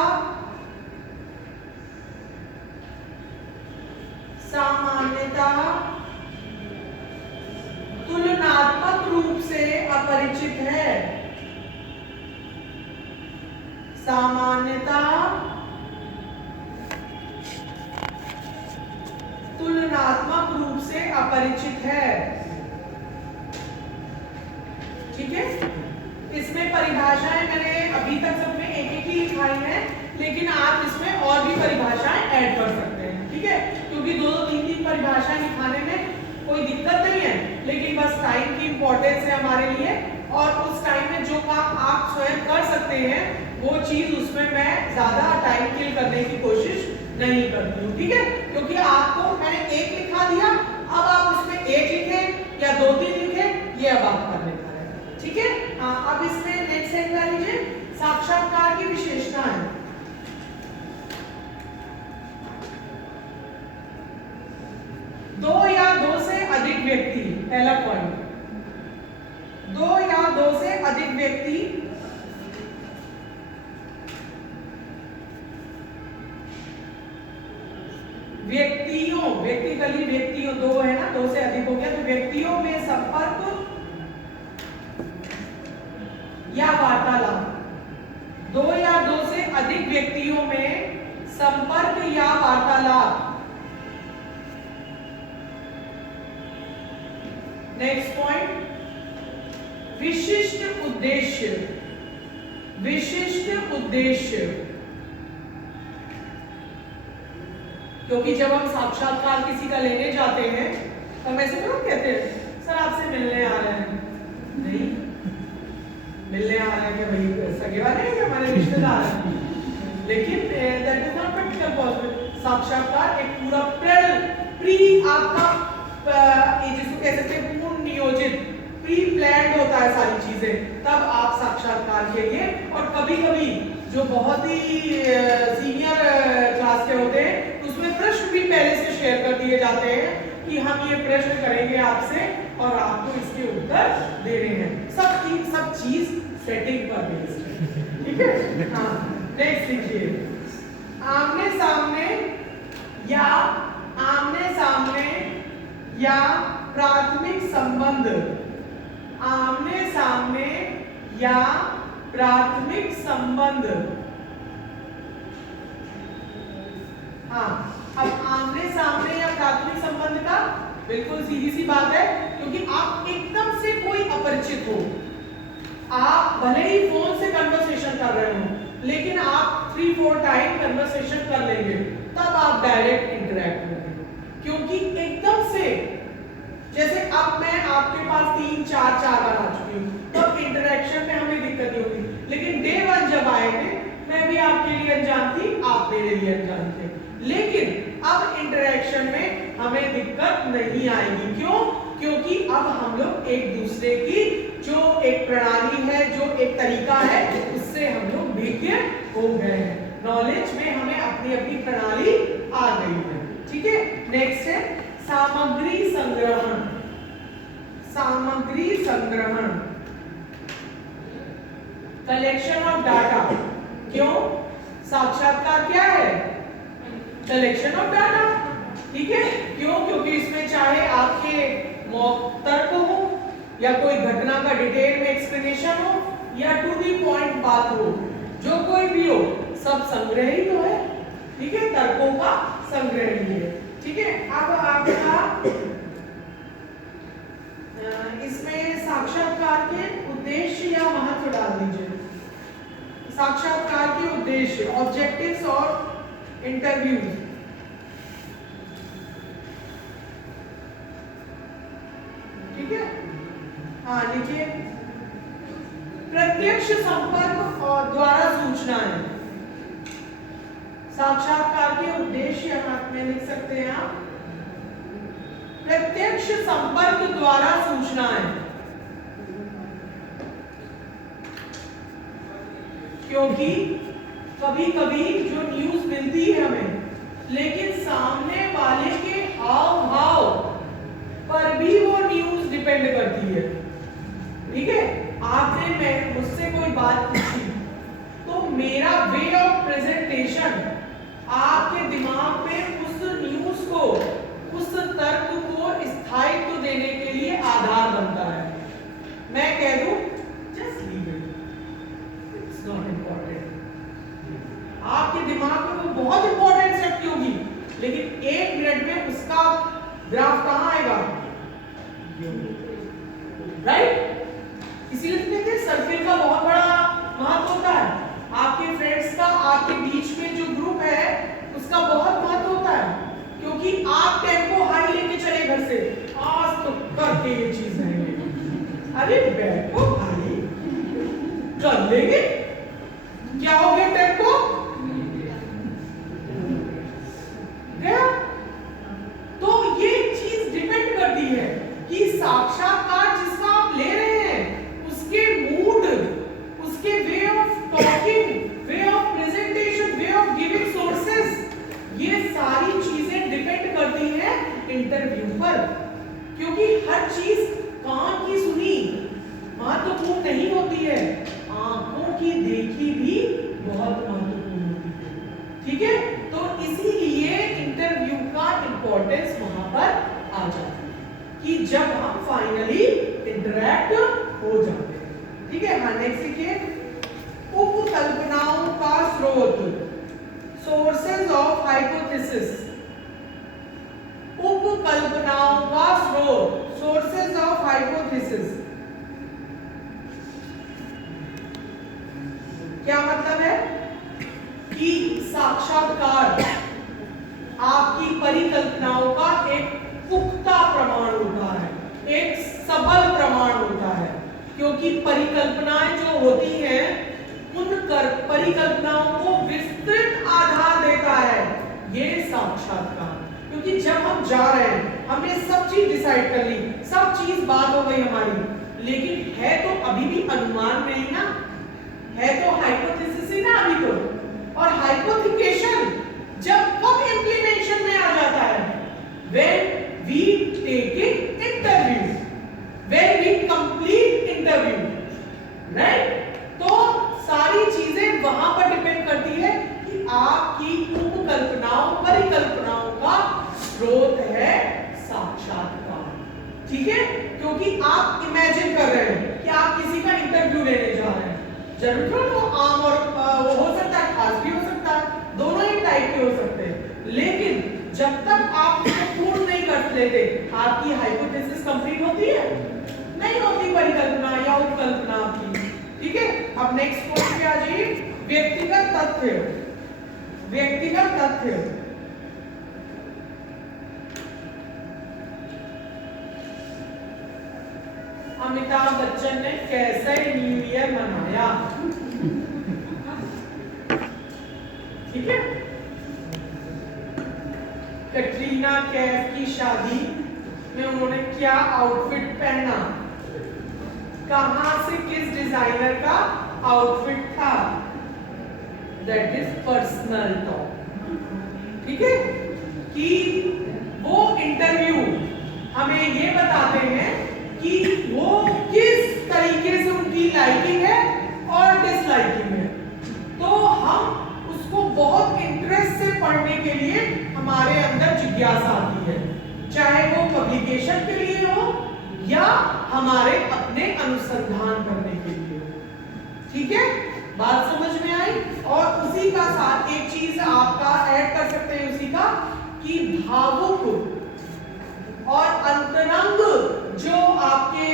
तुलनात्मक रूप से अपरिचित है। सामान्यता तुलनात्मक तुलनात्मक रूप से अपरिचित है। ठीक है, इसमें परिभाषाएं मैंने अभी तक सब में एक एक ही लिखाई है, लेकिन आप इसमें और भी परिभाषाएं ऐड कर सकते हैं। ठीक है, क्योंकि दो तीन तीन परिभाषाएं लिखाने में कोई दिक्कत नहीं है, लेकिन बस टाइम की इंपॉर्टेंस है हमारे लिए, और उस टाइम में जो काम आप स्वयं कर सकते हैं वो चीज उसमें मैं ज्यादा टाइम किल करने की कोशिश नहीं करती हूँ। ठीक है, क्योंकि आपको मैंने एक लिखा दिया, अब आप उसमें एक लिखे या दो तीन लिखे, ये अब आप कर लेना है। ठीक है, हाँ, अब इसमें नेक्स्ट हेड कर लीजिए, साक्षात्कार की विशेषताएं। दो या दो से अधिक व्यक्ति, पहला पॉइंट, दो या दो से अधिक व्यक्ति व्यक्तिगली व्यक्तियों, दो है ना, दो से अधिक हो गया, तो व्यक्तियों में संपर्क या वार्तालाप, दो या दो से अधिक व्यक्तियों में संपर्क या वार्तालाप। नेक्स्ट पॉइंट, विशिष्ट उद्देश्य, विशिष्ट उद्देश्य, क्योंकि जब हम साक्षात्कार किसी का लेने जाते हैं तो हम ऐसे थोड़ा कहते हैं सर आपसे मिलने आ रहे हैं, नहीं, मिलने आ रहे हैं कि भाई सगे वाले हैं कि हमारे रिश्तेदार हैं, लेकिन that is not practical possible. साक्षात्कार एक पूरा प्री आपका जिसको कह सकते हैं पूर्ण नियोजित, प्री प्लान्ड होता है सारी चीजें, तब आप साक्षात्कार के लिए, और कभी कभी जो बहुत ही सीनियर क्लास के होते हैं उसमें प्रश्न भी पहले से शेयर कर दिए जाते हैं कि हम ये प्रश्न करेंगे आपसे और आपको इसके उत्तर देने हैं। सब चीज सेटिंग पर बेस्ड है। ठीक है, हाँ, नेक्स्ट लिखिए, आमने सामने या प्राथमिक संबंध, आमने सामने या प्राथमिक संबंध। हाँ, अब आमने सामने या प्राथमिक संबंध का बिल्कुल सीधी सी बात है, क्योंकि आप एकदम से कोई अपरिचित हो, आप भले ही फोन से कन्वर्सेशन कर रहे हो, लेकिन आप 3-4 टाइम कन्वर्सेशन कर लेंगे, तब आप डायरेक्ट इंटरेक्ट होंगे। क्योंकि एकदम से, जैसे अब मैं आपके पास 3-4 बार आ चुकी हूँ, तब इंटरेक्शन में हमें दिक्कत नहीं होगी, लेकिन डे 1 जब आए थे, मैं भी आपके लिए अनजान थी, आप मेरे लिए अनजान थे, लेकिन अब इंटरेक्शन में हमें दिक्कत नहीं आएगी। क्यों? क्योंकि अब हम लोग एक दूसरे की जो एक प्रणाली है, जो एक तरीका है, उससे हम लोग भिन्न हो गए हैं। नॉलेज में हमें अपनी अपनी प्रणाली आ गई है। ठीक है, नेक्स्ट है सामग्री संग्रहण। सामग्री संग्रहण, कलेक्शन ऑफ डाटा। क्यों? साक्षात्कार क्या है? Collection of data. ठीक है, क्यों? क्योंकि इसमें चाहे आपके मौखिक तर्क हो या कोई घटना का डिटेल में एक्सप्लेनेशन हो या टू दी पॉइंट बात हो, जो कोई भी हो, सब संग्रह ही तो है। ठीक है, तर्कों का संग्रह ही है। ठीक है, अब आपका इसमें साक्षात्कार के उद्देश्य या महत्व डाल दीजिए। साक्षात्कार के उद्देश्य, ऑब्जेक्टिव्स और इंटरव्यूज। ठीक है, हाँ लिखिए, प्रत्यक्ष संपर्क और द्वारा सूचनाएं। साक्षात्कार के उद्देश्य में लिख सकते हैं आप प्रत्यक्ष संपर्क द्वारा सूचनाएं। क्योंकि कभी-कभी जो न्यूज मिलती है हमें, लेकिन सामने वाले के हाव भाव पर भी वो न्यूज डिपेंड करती है। ठीक है, आपने मुझसे कोई बात पूछी, तो मेरा वे ऑफ प्रेजेंटेशन आपके दिमाग में उस न्यूज को, उस तर्क को स्थायित्व देने के लिए आधार बनता है। मैं कह दूं just leave it, it's not important, आपके दिमाग में वो बहुत इंपॉर्टेंट शक्ति होगी, लेकिन 1 मिनट में उसका क्योंकि आप टेम्पो हाई लेके चले घर से, आज तो करके ये चीज रहेंगे, अरे बैठो भाई कर लेंगे, क्या हो गया टेम्पो गया। तो ये चीज डिपेंड करती है कि साक्षात्कार जिसका आप ले रहे हैं उसके मूड, उसके way of talking, way of presentation, way of giving sources, ये सारी चीजें डिपेंड करती हैं इंटरव्यू पर। क्योंकि हर चीज कान की सुनी महत्वपूर्ण नहीं होती है, आंखों की देखी भी बहुत महत्वपूर्ण होती है। ठीक है, तो इसीलिए इंटरव्यू का इंपॉर्टेंस वहां पर आ जाता है कि जब हम फाइनली इंटरैक्ट हो जाते हैं। ठीक है, हाँ नेक्स्ट देखिए, उपकल्पनाओं का स्रोत, सोर्सेज ऑफ हाइपोथेसिस। उपकल्पनाओं का स्रोत, सोर्सेज ऑफ हाइपोथेसिस, क्या मतलब है कि साक्षात्कार आपकी परिकल्पनाओं का एक पुख्ता प्रमाण होता है, एक सबल प्रमाण होता है। क्योंकि परिकल्पनाएं जो होती हैं उन परिकल्पनाओं को विस्तृत आधार देता है ये साक्षात्कार। क्योंकि जब हम जा रहे हैं, हमने सब चीज डिसाइड कर ली, सब चीज बात हो गई हमारी, लेकिन है तो अभी भी अनुमान में ही ना, है तो हाइपोथेसिस ही ना अभी तो। और हाइपोथिकेशन जब कब इंप्लीमेंटेशन में आ जाता है, when we take it interview, when we complete interview, right? तो सारी चीजें वहां पर डिपेंड करती है कि आपकी उपकल्पनाओं, परिकल्पनाओं का स्रोत है साक्षात्कार। ठीक है, क्योंकि आप इमेजिन कर रहे हैं कि आप किसी का इंटरव्यू लेने जा रहे हैं, जरूर वो आम और वो हो सकता है, खास भी हो सकता है, दोनों ही टाइप के हो सकते हैं। लेकिन जब तक आप इसको पूर्ण नहीं कर लेते, आपकी हाइपोथेसिस कंप्लीट होती है नहीं होती, परिकल्पना या उपकल्पना आपकी। ठीक है, अब नेक्स्ट पॉइंट पे आ जाइए, व्यक्तिगत तथ्य। व्यक्तिगत तथ्य, अमिताभ बच्चन ने कैसे न्यू ईयर मनाया। ठीक है, कटरीना कैफ की शादी में उन्होंने क्या आउटफिट पहना, कहां से किस डिजाइनर का आउटफिट था, दैट इज पर्सनल टॉक। ठीक है, कि वो इंटरव्यू हमें ये बताते हैं कि वो किस तरीके से उनकी लाइकिंग है और डिसलाइकिंग है। तो हम उसको बहुत इंटरेस्ट से पढ़ने के लिए हमारे अंदर जिज्ञासा आती है, चाहे वो पब्लिकेशन के लिए हो या हमारे अपने अनुसंधान करने के लिए हो। ठीक है, बात समझ में आई। और उसी का साथ एक चीज आपका ऐड कर सकते हैं उसी का, कि भावुक और अंतरंग जो आपके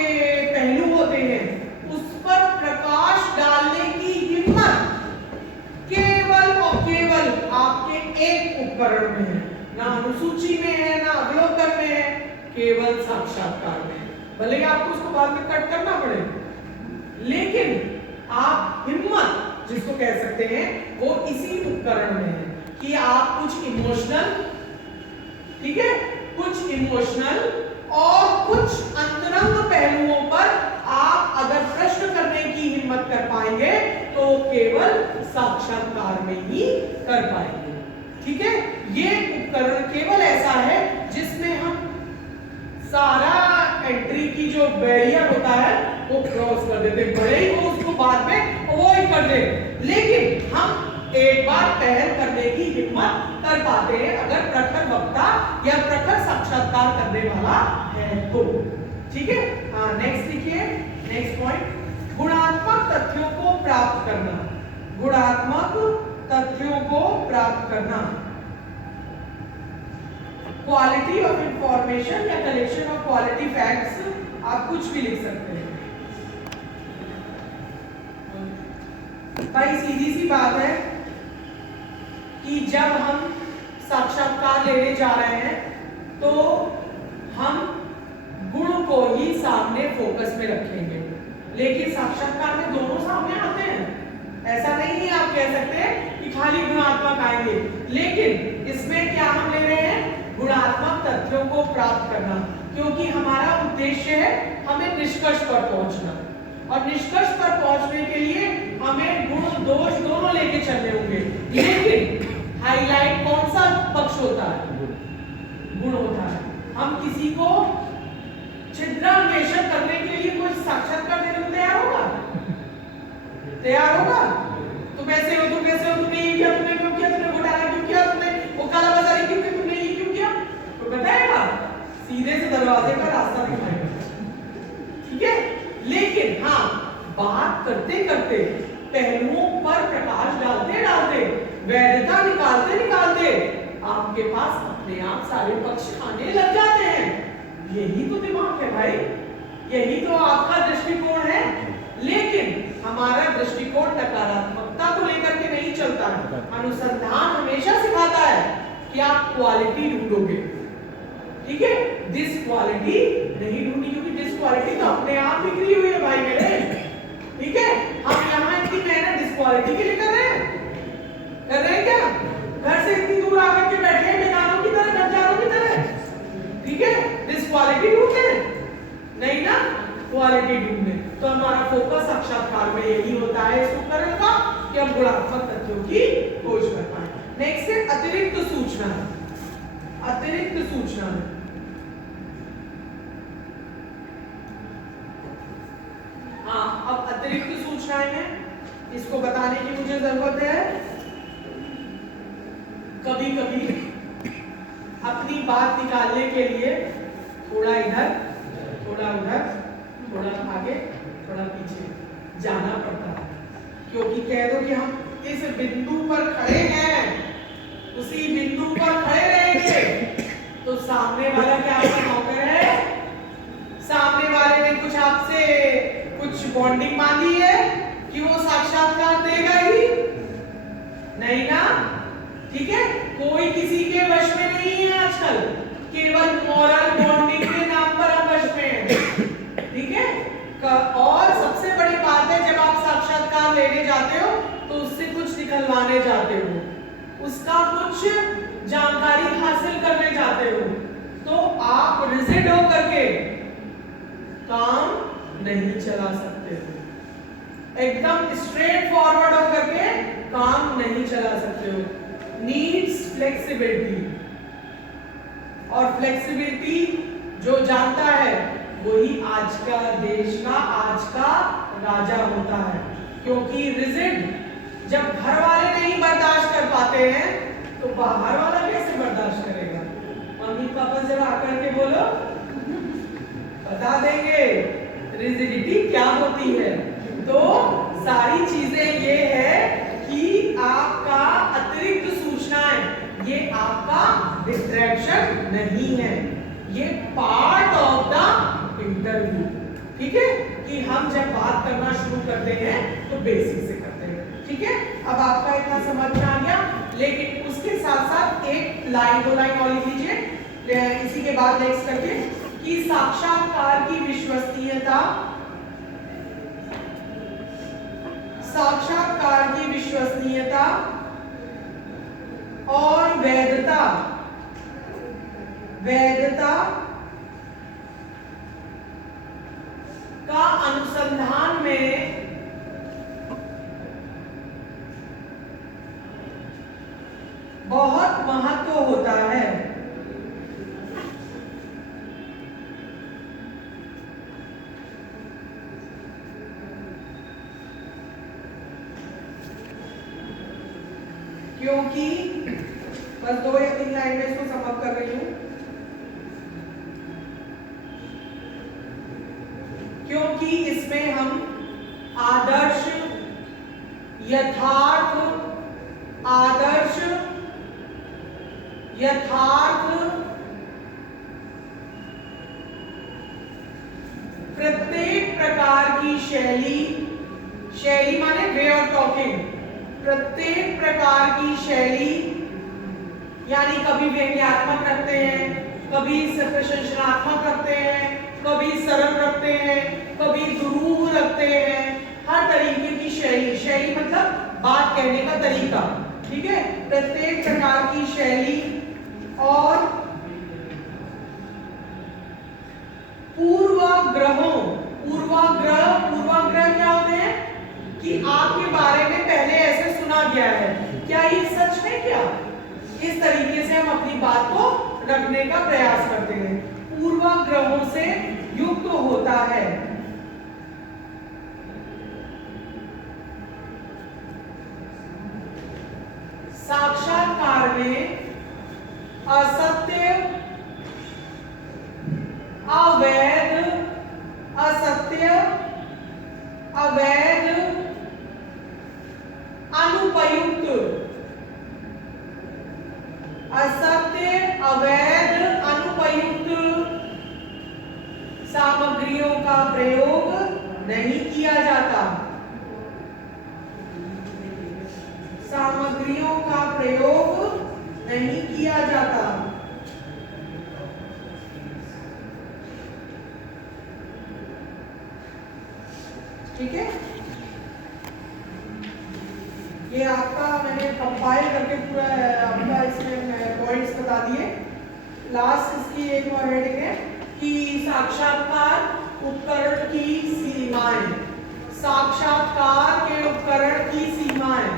पहलू होते हैं उस पर प्रकाश डालने की हिम्मत केवल और केवल आपके एक उपकरण में है, ना अनुसूची में है, ना अवलोकन में है, केवल साक्षात्कार में। भले ही आपको उसको बाद में कट करना पड़े, लेकिन आप हिम्मत जिसको कह सकते हैं वो इसी उपकरण में है कि आप कुछ इमोशनल, ठीक है, कुछ इमोशनल और कुछ अंतरंग पहलुओं पर आप अगर प्रश्न करने की हिम्मत कर पाएंगे तो केवल साक्षात्कार में ही कर पाएंगे। ठीक है, ये उपकरण केवल ऐसा है जिसमें हम सारा एंट्री की जो बैरियर होता है वो क्रॉस कर देते, भले ही वो उसको बाद में अवॉइड कर दे, लेकिन हम एक बार पहल करने की हिम्मत कर पाते हैं अगर प्रखर वक्ता या प्रखर साक्षात्कार करने वाला है तो। ठीक है, हाँ नेक्स्ट देखिए, नेक्स्ट पॉइंट, गुणात्मक तथ्यों को प्राप्त करना। गुणात्मक तथ्यों को प्राप्त करना, क्वालिटी ऑफ इंफॉर्मेशन या कलेक्शन ऑफ क्वालिटी फैक्ट्स, आप कुछ भी लिख सकते हैं। भाई सीधी सी बात है कि जब हम साक्षात्कार लेने जा रहे हैं तो हम गुण को ही सामने फोकस में रखेंगे, लेकिन साक्षात्कार में दोनों सामने आते हैं। ऐसा नहीं है आप कह सकते कि खाली गुणात्मक आएंगे, लेकिन इसमें क्या हम ले रहे हैं, गुणात्मक तथ्यों को प्राप्त करना, क्योंकि हमारा उद्देश्य है हमें निष्कर्ष पर पहुंचना, और निष्कर्ष पर पहुंचने के लिए हमें गुण दोष दोनों लेके चलने होंगे। लेकिन हाईलाइट कौन सा पक्ष होता है, गुण होता है। हम किसी को छिद्रान्वेषण करने के लिए कोई साक्षात्कार देने को तैयार होगा, तैयार होगा? तुम ऐसे हो, तुम कैसे हो, तुमने ये किया, तुमने क्यों किया, तुमने घोटाला क्यों किया, तुमने वो काला बाजारी क्यों की, तुमने ये क्यों किया, तो बताएगा, सीधे से दरवाजे का रास्ता दिखाएगा। ठीक है, लेकिन हाँ, बात करते करते पहलुओं पर प्रकाश डालते डालते वैधता निकालते निकालते आपके पास अपने आप सारे पक्ष आने लग जाते हैं। यही तो दिमाग है भाई, यही तो आपका दृष्टिकोण है। लेकिन हमारा दृष्टिकोण नकारात्मकता को लेकर के नहीं चलता है। अनुसंधान हमेशा सिखाता है कि आप क्वालिटी ढूंढोगे, ठीक है, दिस क्वालिटी नहीं ढूंढी, क्योंकि दिस क्वालिटी तो अपने आप निकली हुई है भाई मेरे। ठीक है, हम यहाँ इतनी मेहनत दिस क्वालिटी के लिए कर रहे हैं, कर रहे हैं क्या? घर से इतनी दूर आकर के बैठे हैं बेगानों की तरह, बंजारों की तरह। ठीक है, दिस क्वालिटी ढूंढते हैं नहीं ना, क्वालिटी ढूंढने। तो हमारा फोकस साक्षात्कार में यही होता है इस उपकरण का कि हम गुणात्मक तथ्यों की खोज कर पाए। नेक्स्ट है अतिरिक्त सूचना। अतिरिक्त सूचना में हाँ, अब अतिरिक्त सूचनाएं हैं, इसको बताने की मुझे जरूरत है। कभी कभी अपनी बात निकालने के लिए थोड़ा इधर, थोड़ा उधर, थोड़ा आगे, थोड़ा पीछे जाना पड़ता है, क्योंकि कह दो कि हम इस बिंदु पर खड़े हैं, उसी बिंदु पर खड़े रहेंगे, तो सामने वाला क्या आपका नौकर है? सामने वाले ने कुछ आपसे कुछ बॉन्डिंग बांधी है कि वो साक्षात्कार देगा ही नहीं ना। ठीक है, कोई किसी के वश में नहीं है आजकल, केवल मॉरल बॉन्डिंग के नाम पर हम वश में हैं। ठीक है, और सबसे बड़ी बात है, जब आप साक्षात्कार लेने जाते हो तो उससे कुछ निकलवाने जाते हो, उसका कुछ जानकारी हासिल करने जाते हो, तो आप रिजिड हो करके काम नहीं चला सकते हो, एकदम स्ट्रेट फॉरवर्ड हो करके काम नहीं चला सकते हो। नीड्स फ्लेक्सिबिलिटी, और फ्लेक्सिबिलिटी जो जानता है वही आज का देश का आज का राजा होता है, क्योंकि रिजिड जब घर वाले नहीं बर्दाश्त कर पाते हैं तो बाहर वाला कैसे बर्दाश्त करेगा? मम्मी पापा जरा आकर के बोलो, बता देंगे रिजिडिटी क्या होती है। तो सारी चीजें ये है कि आपका अतिरिक्त सूचनाएं ये आपका डिस्ट्रैक्शन नहीं है, ये पार्ट ऑफ द इंटरव्यू। ठीक है, कि हम जब बात करना शुरू करते हैं तो बेसिक से करते हैं। ठीक है, अब आपका इतना समझ में आ गया, लेकिन उसके साथ साथ एक लाइन दो लाइन और लिख लीजिए इसी के बाद नेक्स्ट करके कि साक्षात्कार की विश्वसनीयता, साक्षात्कार की विश्वसनीयता और वैधता, वैधता का अनुसंधान में बहुत महत्व होता है। क्योंकि बस 2 या 3 लाइन में इसको समाप्त कर रही हूं, क्योंकि इसमें हम आदर्श, यथार्थ, आदर्श, यथार्थ, प्रत्येक प्रकार की शैली, शैली माने वे ऑफ टॉकिंग, प्रत्येक प्रकार की शैली यानी कभी व्यंग्यात्मक रखते हैं, कभी प्रशंसनात्मक रखते हैं, कभी सरल रखते हैं, कभी दुरूह रखते हैं। हर तरीके की शैली, शैली मतलब बात कहने का तरीका, ठीक है। प्रत्येक प्रकार की शैली और पूर्वाग्रहों, पूर्वाग्रह क्या होते हैं कि आपके बारे में पहले ऐसे सुना गया है, क्या ये सच है क्या, इस तरीके से हम अपनी बात को रखने का प्रयास करते हैं। पूर्वाग्रहों से युक्त होता है। साक्षात्कार में असत्य, अवैध, असत्य, अवैध, अनुपयुक्त, असत्य, अवैध, अनुपयुक्त सामग्रियों का प्रयोग नहीं किया जाता। सामग्रियों का प्रयोग नहीं किया जाता। ठीक है, ये आपका मैंने कंपाइल करके पूरा आपका इसमें पॉइंट्स बता दिए। लास्ट इसकी एक और हेडिंग है कि साक्षात्कार उपकरण की सीमाएं, साक्षात्कार के उपकरण की सीमाएं,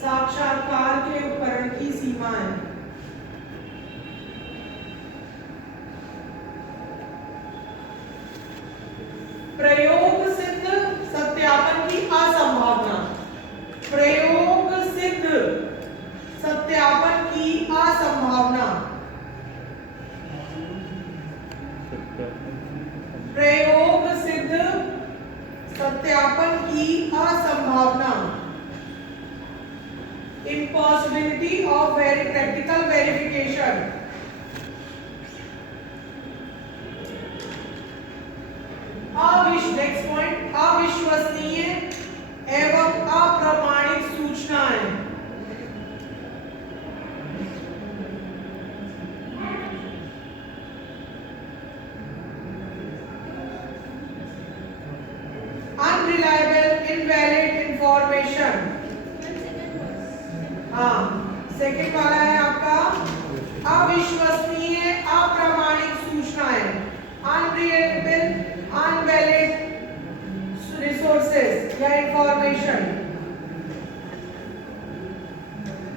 साक्षात्कार के उपकरण की सीमाएं। प्रयोग सिद्ध सत्यापन की असंभावना, प्रयोग सिद्ध सत्यापन की असंभावना, प्रयोग सिद्ध सत्यापन की असंभावना, impossibility of very practical verification। Next point, अविश्वसनीय एवं अप्रमाणित सूचनाएं। Unreliable invalid information. हाँ, सेकेंड वाला है आपका अविश्वसनीय अप्रमाणिक सूचनाएं, अनरिलायबल अनवैलिड रिसोर्सेज या इंफॉर्मेशन।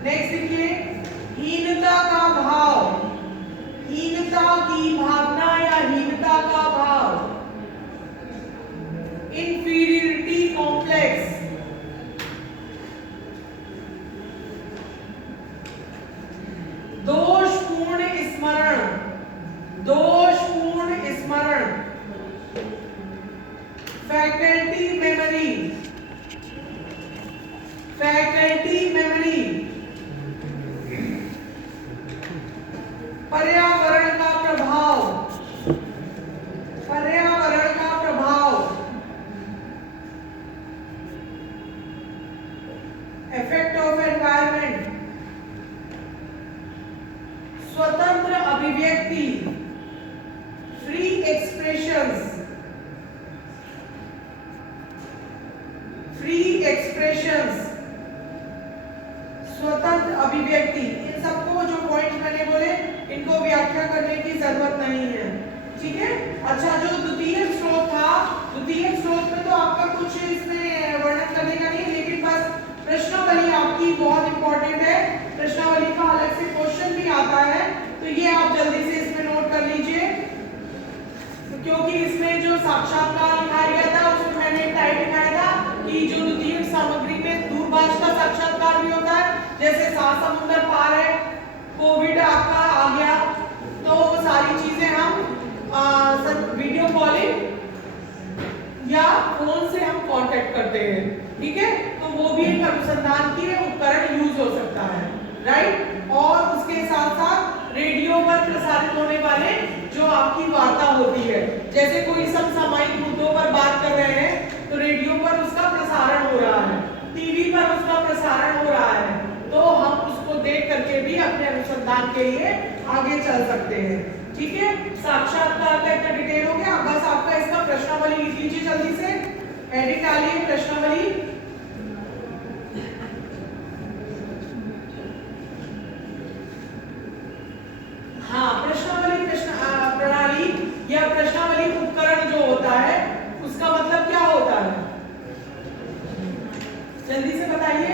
नेक्स्ट देखिए, हीनता का भाव, हीनता की भावना या हीनता का भाव, इंफीरियरिटी कॉम्प्लेक्स, दोषपूर्ण स्मरण, दोषपूर्ण स्मरण, फैकल्टी मेमोरी, फैकल्टी मेमोरी, पर्यावरण का प्रभाव, पर्यावरण का प्रभाव, इफेक्ट ऑफ एनवायरनमेंट, स्वतंत्र अभिव्यक्ति, फ्री एक्सप्रेशंस, फ्री एक्सप्रेशंस, स्वतंत्र अभिव्यक्ति। इन सबको जो पॉइंट मैंने बोले इनको व्याख्या करने की जरूरत नहीं है, ठीक है। अच्छा, जो द्वितीय स्रोत था, द्वितीय स्रोत में तो आपका कुछ इसमें वर्णन करने का नहीं, लेकिन बस प्रश्नावली आपकी बहुत इंपॉर्टेंट है। प्रश्नावली का अलग से क्वेश्चन भी आता है, तो ये आप जल्दी से इसमें नोट कर लीजिए, क्योंकि इसमें जो साक्षात्कार लिखा गया था उसमें मैंने टाइप लिखाया था कि जो द्वितीय सामग्री में दूरभाष का साक्षात्कार भी होता है, जैसे 7 समुद्र पार है, कोविड आपका आ गया, तो वो सारी चीजें हम वीडियो कॉलिंग या फोन से हम कांटेक्ट करते हैं, ठीक है। तो वो भी एक अनुसंधान की उपकरण यूज हो सकता है, राइट। और उसके साथ साथ रेडियो पर प्रसारित होने वाले जो आपकी वार्ता होती है, जैसे कोई समसामयिक मुद्दों पर बात कर रहे हैं तो रेडियो पर उसका प्रसारण हो रहा है, टीवी पर पर उसका प्रसारण हो रहा है, तो हम उसको देख करके भी अपने अनुसंधान के लिए आगे चल सकते हैं। ठीक है, साक्षात्कार का इतना डिटेल हो गया। बस आपका इसका प्रश्नावली लिख लीजिए जल्दी से, एडिट डालिए प्रश्नावली। हाँ, प्रश्नावली प्रणाली या प्रश्नावली उपकरण जो होता है उसका मतलब क्या होता है, जल्दी से बताइए।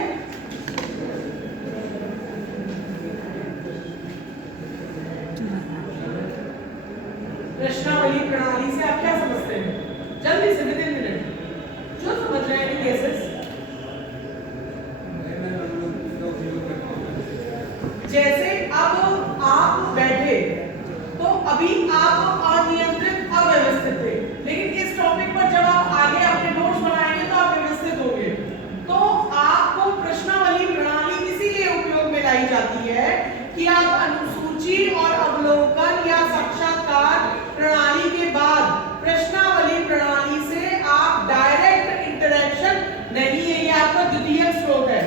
प्रश्नावली प्रणाली से आप क्या समझते हैं, जल्दी से, विद इन मिनट, जो समझ रहे हैं केसेस। जैसे अब आप बैठे तो अभी आप अनियंत्रित अव्यवस्थित थे, लेकिन इस टॉपिक पर जब आप आगे अपने नोट्स बनाएंगे तो आप व्यवस्थित होंगे। तो आपको प्रश्नावली प्रणाली इसीलिए उपयोग में लाई जाती है कि आप अनुसूची और अवलोकन या साक्षात्कार प्रणाली के बाद प्रश्नावली प्रणाली से आप डायरेक्ट इंटरेक्शन नहीं है, ये आपका द्वितीयक स्रोत है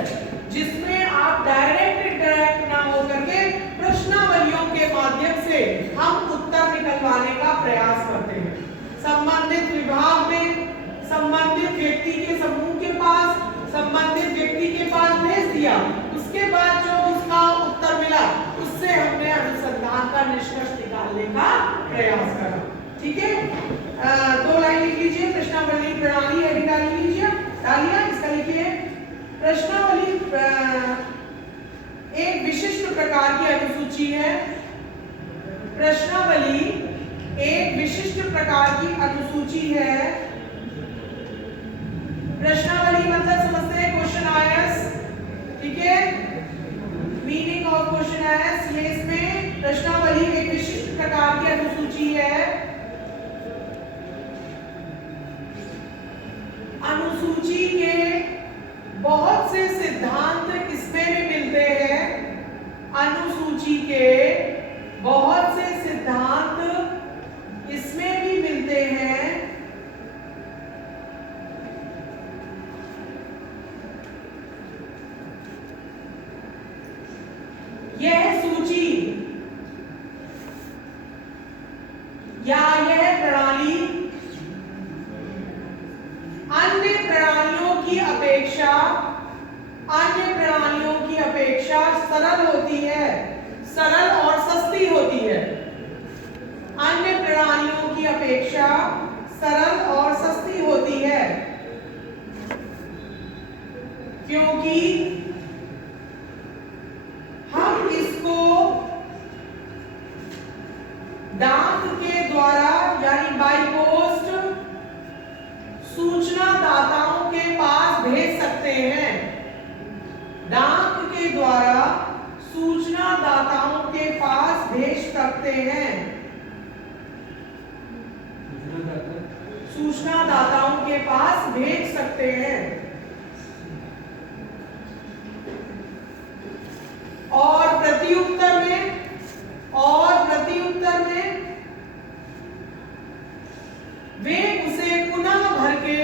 जिसमें आप डायरेक्ट इंटरेक्ट ना होकर के प्रश्नावलियों के माध्यम से हम उत्तर निकलवाने का प्रयास करते हैं। संबंधित विभाग में संबंधित व्यक्ति के समूह के पास, संबंधित व्यक्ति के पास भेज दिया, उसके बाद जो उसका उत्तर मिला उससे हमने अनुसंधान का निष्कर्ष निकालने का प्रयास करा। ठीक है, 2 लाइन लिख लीजिए, प्रश्नावली प्रणाली एडिट डाल लीजिए, डालिए, इसका लिखिए। प्रश्नावली एक विशिष्ट प्रकार की अनुसूची है। प्रश्नावली एक विशिष्ट प्रकार की अनुसूची है। प्रश्नावली मतलब समझते हैं क्वेश्चन आयर्स, ठीक है, मीनिंग ऑफ क्वेश्चन आयर्स, ये इसमें प्रश्नावली एक विशिष्ट प्रकार की अनुसूची है। अनुसूची के बहुत से सिद्धांत इसमें भी मिलते हैं। अनुसूची के बहुत से सिद्धांत इसमें भी मिलते हैं। यह सूची या यह प्रणाली अन्य प्रणालियों की अपेक्षा सरल होती है, सरल और सस्ती होती है। अन्य प्रणालियों की अपेक्षा सरल और सस्ती होती है क्योंकि हम इसको डाक के द्वारा यानी बाई पोस्ट सूचना दाताओं के पास भेज सकते हैं। डाक के द्वारा सूचना दाताओं के पास भेज सकते हैं। सूचना दाताओं के पास भेज सकते हैं। और प्रत्युत्तर में वे उसे पुनः भर के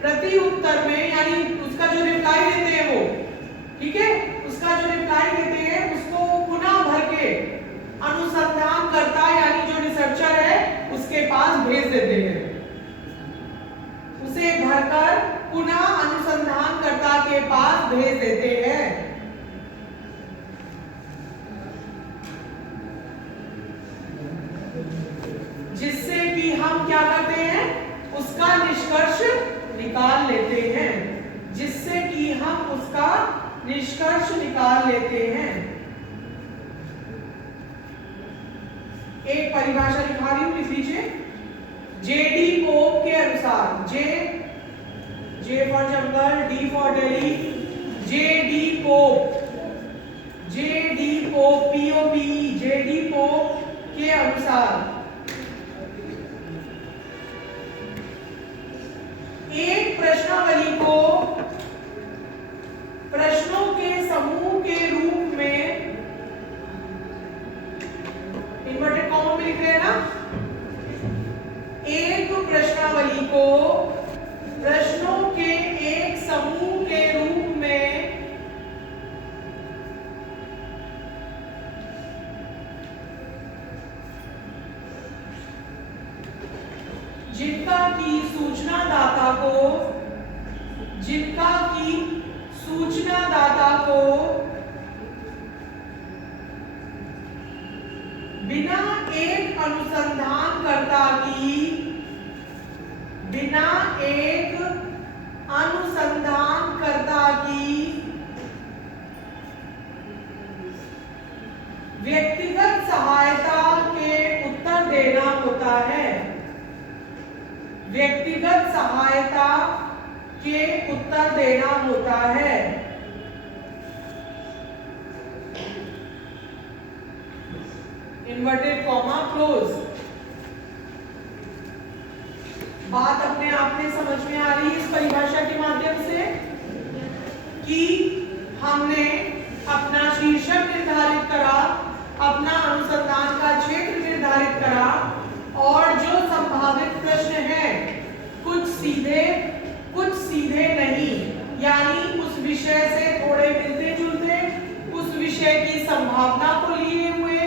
प्रत्युत्तर में यानी उसका जो रिप्लाई देते हैं वो, ठीक है, उसका जो रिप्लाई देते हैं उसको पुनः भर के अनुसंधानकर्ता यानी जो रिसर्चर है उसके पास भेज देते हैं। उसे भरकर पुनः अनुसंधानकर्ता के पास भेज देते हैं। जिससे कि हम क्या करते हैं, उसका निष्कर्ष निकाल लेते हैं। जिससे कि हम उसका निष्कर्ष निकाल लेते हैं। एक परिभाषा लिखा रही हूं, लिख लीजिए। जेडी पोप के अनुसार, J for jungle, D for Delhi, JD pope, POPE, JD pope के अनुसार एक प्रश्नावली को प्रश्नों के समूह के रूप में, इन्वर्टेड कॉमा में लिख रहे हैं ना, एक प्रश्नावली को प्रश्नों के एक समूह के रूप जिनका की सूचनादाता को बिना एक अनुसंधानकर्ता की व्यक्तिगत सहायता के उत्तर देना होता है। व्यक्तिगत सहायता के उत्तर देना होता है। Inverted comma close. बात अपने आप में समझ में आ रही है इस परिभाषा के माध्यम से कि हमने अपना शीर्षक निर्धारित करा, अपना अनुसंधान का क्षेत्र निर्धारित करा और जो संभावित प्रश्न हैं कुछ सीधे नहीं, यानी उस विषय से थोड़े मिलते जुलते, उस विषय की संभावना को लिए हुए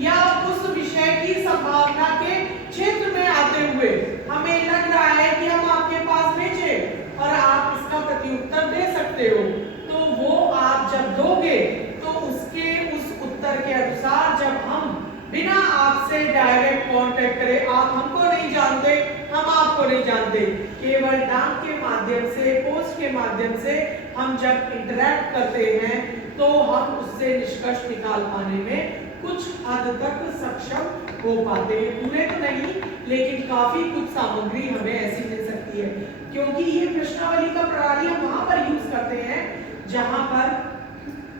या उस विषय की संभावना के क्षेत्र में आते हुए हमें लग रहा है कि हम आपके पास भेजें और आप इसका प्रत्युत्तर दे सकते हो, तो वो आप जब दोगे तो उसके उस उत्तर के अनुसार जब हम बिना आपसे डायरेक्ट कांटेक्ट करें, आप हमको नहीं जानते, हम आपको नहीं जानते, केवल डाक के माध्यम से, पोस्ट के माध्यम से हम जब इंटरैक्ट करते हैं तो हम उससे निष्कर्ष निकाल पाने में कुछ हद तक सक्षम हो पाते हैं। पूरे तो नहीं, लेकिन काफी कुछ सामग्री हमें ऐसी मिल सकती है, क्योंकि ये प्रश्नावली का प्रणाली हम वहां पर यूज करते हैं जहां पर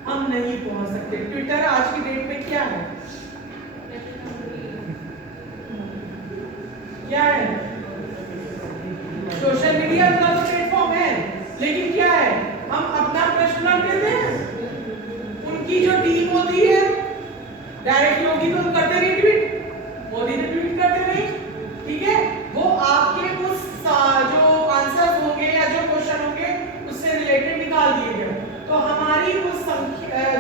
हम नहीं पहुंच सकते। ट्विटर आज की डेट में क्या है? क्या है? सोशल मीडिया का तो प्लेटफॉर्म है, लेकिन क्या है, हम अपना प्रश्न रख देते हैं, उनकी जो टीम होती है डायरेक्ट योगी तो करते नहीं ट्वीट, मोदी ने ट्वीट करते नहीं, ठीक है, वो आपके उस जो आंसर होंगे या जो क्वेश्चन होंगे उससे रिलेटेड निकाल दिए गए। तो हमारी उस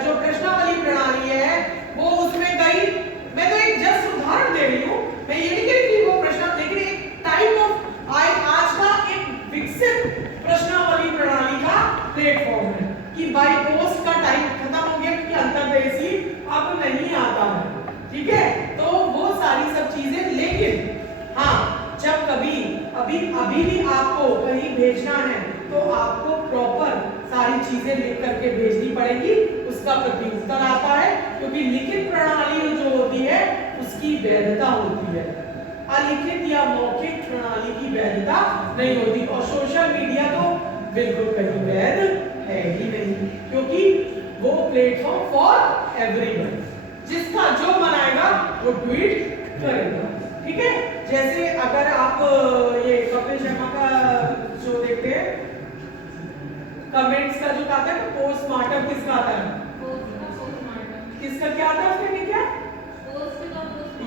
जो प्रश्नावली प्रणाली है वो उसमें गई। मैं तो एक जस्ट उदाहरण दे रही हूँ, मैं ये नहीं कह रही कि वो प्रश्न, लेकिन एक टाइप ऑफ आज का एक विकसित प्रश्नावली प्रणाली का प्लेटफॉर्म है कि बाई पोस्ट का टाइम खत्म हो गया क्योंकि अंतर्देशीय अब नहीं आता है, ठीक है, तो वो सारी सब चीजें। लेकिन हाँ, जब कभी अभी भी आपको कहीं भेजना है तो आपको प्रॉपर सारी चीजें लिख करके भेजनी पड़ेगी, उसका प्रत्युत्तर आता है, क्योंकि लिखित प्रणाली जो होती है उसकी वैधता होती है, अलिखित या मौखिक प्रणाली की वैधता नहीं होती। और सोशल मीडिया तो बिल्कुल कहीं वैध है ही नहीं, क्योंकि वो प्लेटफॉर्म फॉर एवरीवन, जिसका जो बनाएगा वो ट्वीट करेगा, ठीक है। जैसे अगर आप ये कपिल शर्मा का शो देखते हैं, कमेंट्स का जो आता है, पोस्टमार्टम किसका आता है? किसका क्या आता है उसमें? क्या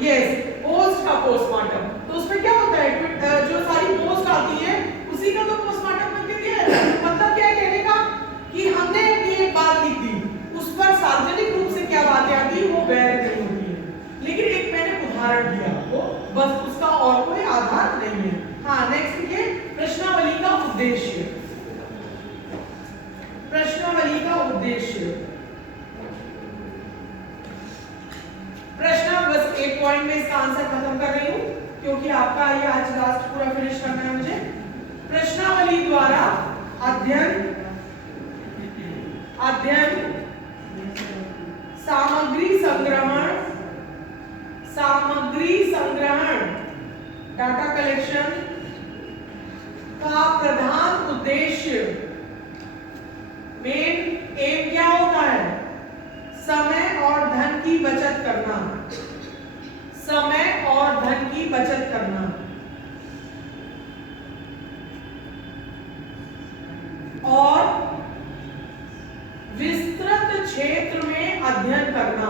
यस, पोस्ट का पोस्टमार्टम। तो उसमें क्या होता है, जो सारी पोस्ट आती है उसी का तो पोस्टमार्टम करके दिया है। मतलब क्या कहने का कि हमने अपनी एक बात लिख दी, उस पर सार्वजनिक रूप से क्या बातें आती है वो वैध नहीं होती है, लेकिन एक मैंने उदाहरण दिया आपको, बस उसका और कोई आधार नहीं है। हाँ, नेक्स्ट देखिए, प्रश्नावली का उद्देश्य। प्रश्नावली का उद्देश्य, प्रश्न बस एक पॉइंट में इसका आंसर खत्म कर रही हूं, क्योंकि आपका ये आज लास्ट पूरा फिनिश करना है मुझे। प्रश्नावली द्वारा अध्ययन सामग्री संग्रहण डाटा कलेक्शन का प्रधान उद्देश्य, मेन एम क्या होता है? समय और धन की बचत करना, समय और धन की बचत करना, और विस्तृत क्षेत्र में अध्ययन करना,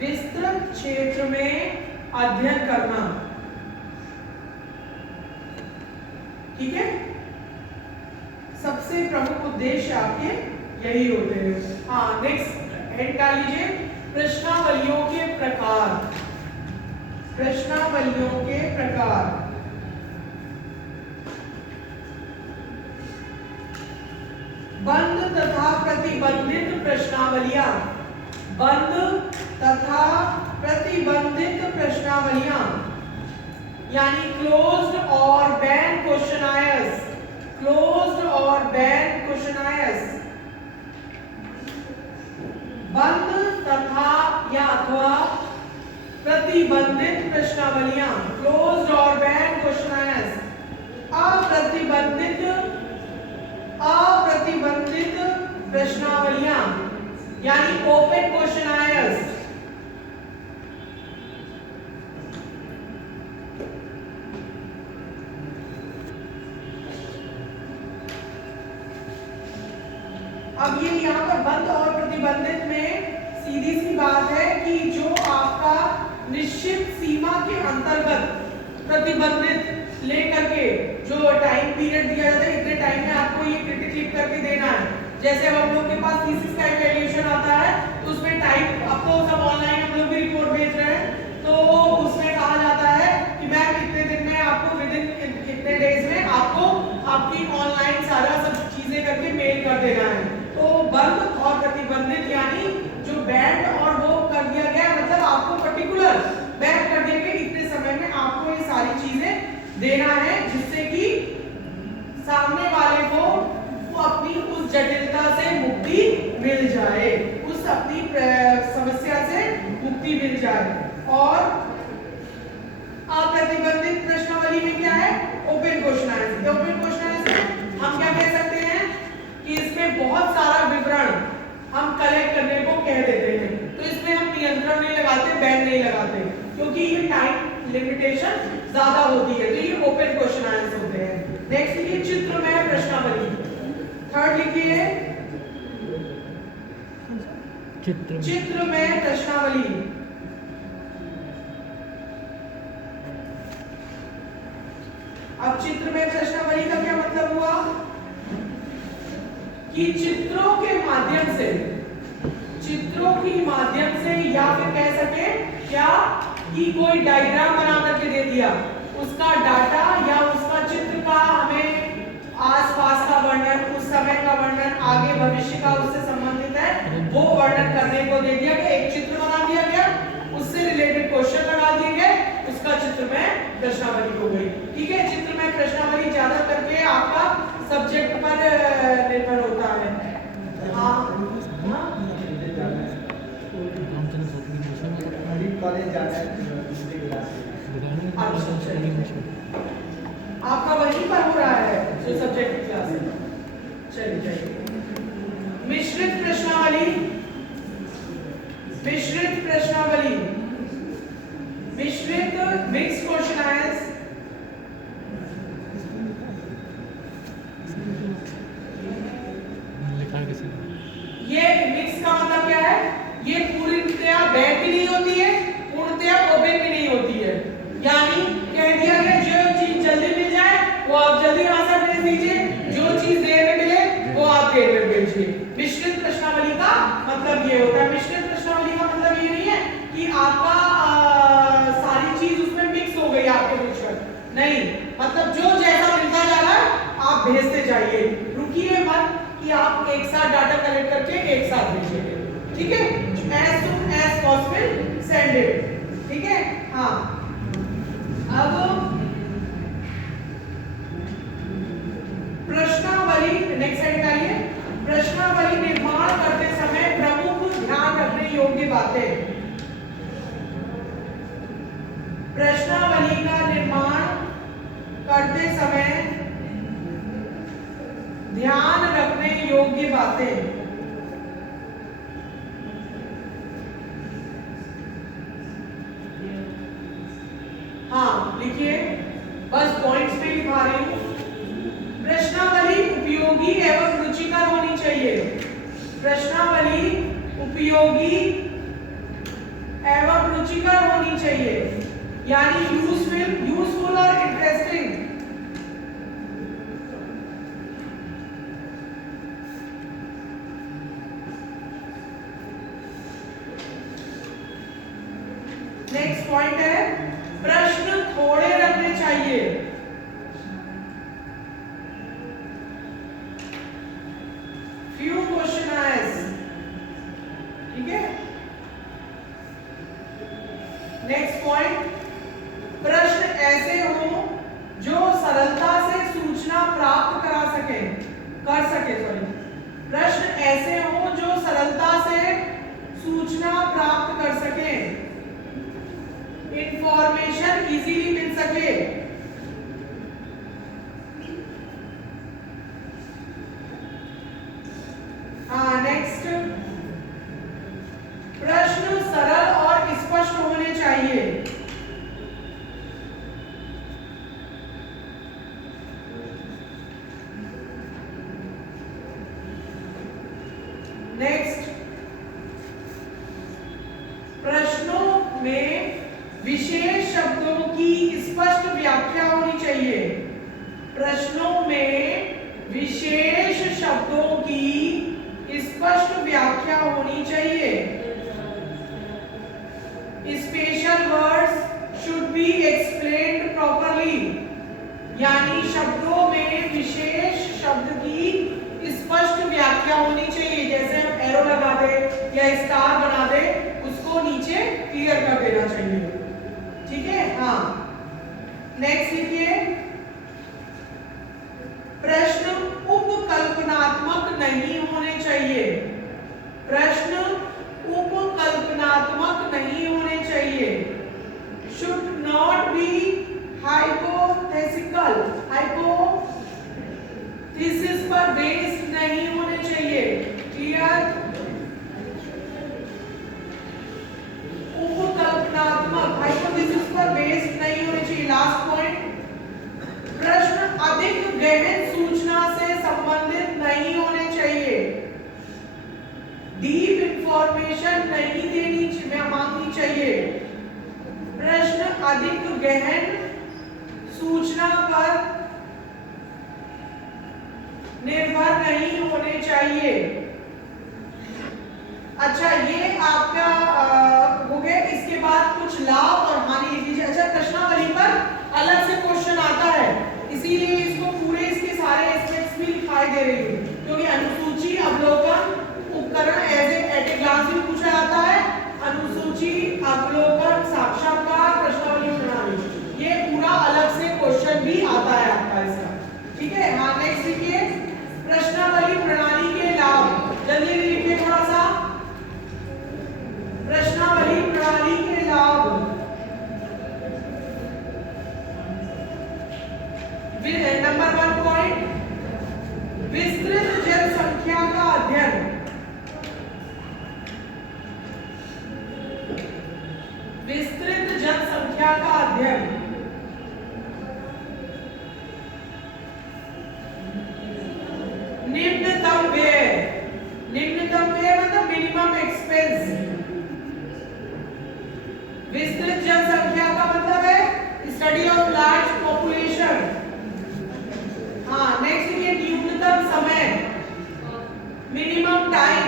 विस्तृत क्षेत्र में अध्ययन करना, ठीक है। सबसे प्रमुख उद्देश्य आपके यही होते हैं। हाँ, नेक्स्ट हेड डाल लीजिए, प्रश्नावलियों के प्रकार। प्रश्नावलियों के प्रकार। बंद तथा प्रतिबंधित प्रश्नावलियां। बंद तथा प्रतिबंधित प्रश्नावलियां यानी क्लोज्ड और बैन क्वेश्चनायर्स। क्लोज्ड और बैन क्वेश्चनायर्स। बंद तथा या अथवा प्रतिबंधित प्रश्नावलियां, क्लोज्ड और बैन क्वेश्चनायर्स। अप्रतिबंधित प्रश्नावलियां यानी ओपन क्वेश्चनायर्स। अब ये यहाँ पर बंद और प्रतिबंधित में सीधी सी बात है कि जो आपका निश्चित सीमा के अंतर्गत प्रतिबंधित लेकर के जो टाइम पीरियड दिया जाता है, इतने टाइम में आपको ये क्रिटिक लिख करके देना है। जैसे अब हम लोग के पास थीसिस का इवैल्यूएशन आता है तो उसमें टाइम, अब तो सब ऑनलाइन हम लोग भी रिपोर्ट भेज रहे हैं, तो उसमें कहा जाता है कि मैम इतने दिन में आपको विद इन इतने डेज में आपको आपकी ऑनलाइन सारा सब चीजें करके मेल कर देना है। तो बंद और प्रतिबंधित यानी जो बैंड और वो कर दिया गया, मतलब आपको पर्टिकुलर बैंड कर दिया गया, इतने समय में आपको ये सारी चीजें देना है, जिससे कि सामने वाले को वो अपनी उस जटिलता से मुक्ति मिल जाए, उस अपनी समस्या से मुक्ति मिल जाए। और अप्रतिबंधित प्रश्नावली में क्या है? Open question. ओपन क्वेश्चन हम क्या कह सकते हैं कि इसमें बहुत सारा विवरण हम कलेक्ट करने को कह देते हैं, तो इसमें हम नियंत्रण नहीं लगाते, बैन नहीं लगाते, क्योंकि ये टाइम लिमिटेशन ज्यादा होती है, तो ये ओपन क्वेश्चन आंसर होते हैं। नेक्स्ट लिखिए चित्रमय प्रश्नावली। थर्ड लिखिए चित्रमय प्रश्नावली। अब चित्रमय प्रश्नावली का क्या मतलब हुआ कि चित्रों के माध्यम से, चित्रों की माध्यम से, या फिर कह सके क्या कि कोई डायग्राम बना करके दे दिया, उसका डाटा या उसका चित्र का हमें आसपास का वर्णन, उस समय का वर्णन, आगे भविष्य का उससे संबंधित है वो वर्णन करने को दे दिया गया, एक चित्र बना दिया गया, उससे रिलेटेड क्वेश्चन लगा दिए गए, उसका चित्रमय प्रश्नावली हो गई। ठीक है, चित्रमय प्रश्नावली ज्यादा करके आपका सब्जेक्ट पर निर्भर होता है। आपका वहीं पर हो रहा है जो सब्जेक्ट की क्लास है। चलिए मिश्रित प्रश्नावली। मिश्रित प्रश्नावली, मिश्रित मिक्स क्वेश्चन। ये मिक्स का मतलब क्या है? ये पूर्णतया बैक भी नहीं होती है, पूर्णतया ओपन भी नहीं होती है, यानी कह दिया गया जो चीज जल्दी मिल जाए वो आप जल्दी आंसर भेज दीजिए, जो चीज देर में मिले वो आप देर में भेजिए। मिश्रित प्रश्नावली का मतलब ये होता है। मिश्रित प्रश्नावली का मतलब ये नहीं है कि आपका सारी चीज उसमें मिक्स हो गई आपके क्वेश्चन, नहीं, मतलब जो जैसा मिलता जा रहा है आप भेजते जाइए, रुकिए मत कि आप एक साथ डाटा कलेक्ट करके एक साथ भेजिए। ठीक है, as soon as possible send it। ठीक है, हाँ। अब प्रश्नावली नेक्स्ट साइड आइए। प्रश्नावली निर्माण करते समय प्रमुख ध्यान रखने योग्य बातें। प्रश्नावली का निर्माण करते समय ध्यान रखने योग्य बातें। हाँ लिखिए, बस पॉइंट्स में लिखा रही हूं। प्रश्नावली उपयोगी एवं रुचिकर होनी चाहिए। प्रश्नावली उपयोगी एवं रुचिकर होनी चाहिए, यानी यूजफुल और इंटरेस्टिंग। नेक्स्ट पॉइंट है प्रश्न थोड़े रखने चाहिए। फ्यू क्वेश्चन, ठीक है। नेक्स्ट पॉइंट, प्रश्न ऐसे हो जो सरलता से सूचना प्राप्त कर सके। प्रश्न ऐसे हो जो सरलता से सूचना प्राप्त कर सके, इंफॉर्मेशन इजीली मिल सके। हाँ, नेक्स्ट, प्रश्न सरल और स्पष्ट होने चाहिए। नेक्स्ट, प्रश्नों में विशेष शब्दों की स्पष्ट व्याख्या होनी चाहिए। प्रश्नों में विशेष शब्दों की स्पष्ट व्याख्या होनी चाहिए। Special words should be explained properly, यानी शब्दों में विशेष शब्द की स्पष्ट व्याख्या होनी चाहिए। जैसे हम एरो लगा दे या स्टार बना दे, उसको नीचे क्लियर कर देना चाहिए, ठीक है। हाँ, नेक्स्ट लिखिए, प्रश्न उपकल्पनात्मक नहीं होने चाहिए। प्रश्न उपकल्पनात्मक नहीं होने चाहिए। Should not be hypothetical, hypothesis पर बेस्ड नहीं होने चाहिए। क्लियर? उपकल्पनात्मक, हाइपोथेसिस पर बेस्ड नहीं होने चाहिए। लास्ट पॉइंट, प्रश्न अधिक गहन सूचना से संबंधित नहीं होने चाहिए। डीप इंफॉर्मेशन नहीं मांगनी चाहिए। प्रश्न अधिक गहन सूचना पर निर्भर नहीं होने चाहिए। अच्छा, ये आपका हो गया। इसके बाद कुछ लाभ और हानि लिख लीजिए। अच्छा, प्रश्नावली पर अलग से क्वेश्चन आता है, इसीलिए इसको पूरे इसके सारे एस्पेक्ट्स भी दिखाई दे रही है, क्योंकि अनुसूची, अवलोकन, उपकरण एट ए ग्लांस भी पूछा जाता है। अनुसूची, अवलोकन, साक्षात्कार, प्रश्नावली प्रणाली, ये पूरा अलग से क्वेश्चन भी आता है आपका इसका, ठीक है। हाँ, नेक्स्ट लिखिए, प्रश्नावली प्रणाली के लाभ। जल्दी लिखिए थोड़ा सा, प्रश्नावली प्रणाली के लाभ। नंबर 1 पॉइंट, विस्तृत जनसंख्या का अध्ययन। विस्तृत जनसंख्या का अध्ययन। निम्नतम व्यय, निम्नतम व्यय मतलब मिनिमम एक्सपेंस। विस्तृत जनसंख्या का मतलब है स्टडी ऑफ लार्ज पॉपुलेशन। हाँ, नेक्स्ट ये न्यूनतम समय, मिनिमम टाइम।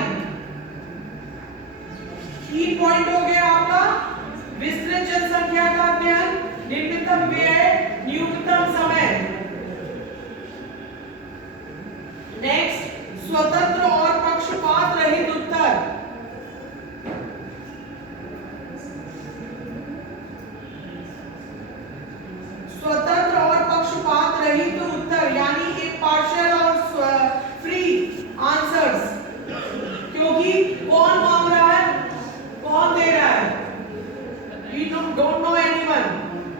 की पॉइंट हो गया आपका विस्तृत जनसंख्या का अध्ययन, निम्नतम व्यय, न्यूनतम समय। नेक्स्ट, स्वतंत्र और पक्षपात रहित उत्तर। स्वतंत्र और पक्षपात रहित उत्तर, यानी इम्पार्शियल और फ्री आंसर्स। क्योंकि कौन मांग रहा है, कौन दे रहा है, वी डोंट नो एनीवन,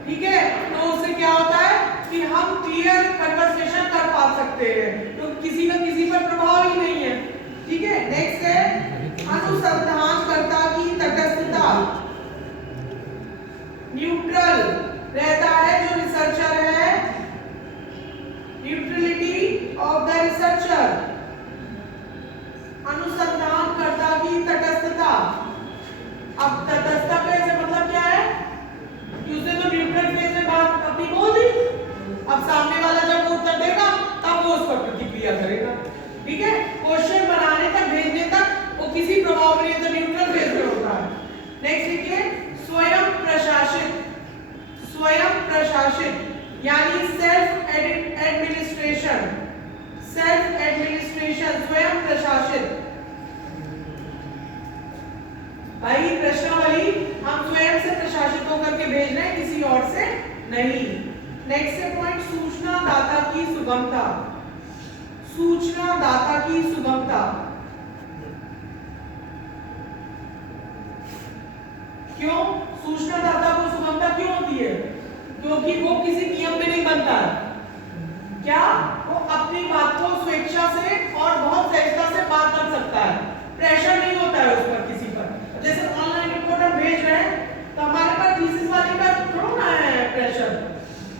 ठीक है। तो उससे क्या होता है कि हम क्लियर कन्वर्सेशन कर पा सकते हैं, तो किसी का किसी पर प्रभाव ही नहीं है, ठीक है। नेक्स्ट है सेल्फ एडमिनिस्ट्रेशन, स्वयं प्रशासित। भाई प्रश्नावली हम स्वयं से प्रशासित होकर के भेज रहे हैं, किसी और से नहीं। नेक्स्ट है पॉइंट, सूचना दाता की सुगमता। सूचना दाता की सुगमता, क्यों सूचना दाता को सुगमता क्यों होती है? क्योंकि वो किसी नियम में नहीं बनता है। क्या वो अपनी बात को स्वेच्छा से और बहुत सहजता से बात कर सकता है, प्रेशर नहीं होता है उस पर किसी पर। जैसे ऑनलाइन रिपोर्ट हम भेज रहे हैं तो हमारे पास थीसिस वाले का थोड़ा ना है प्रेशर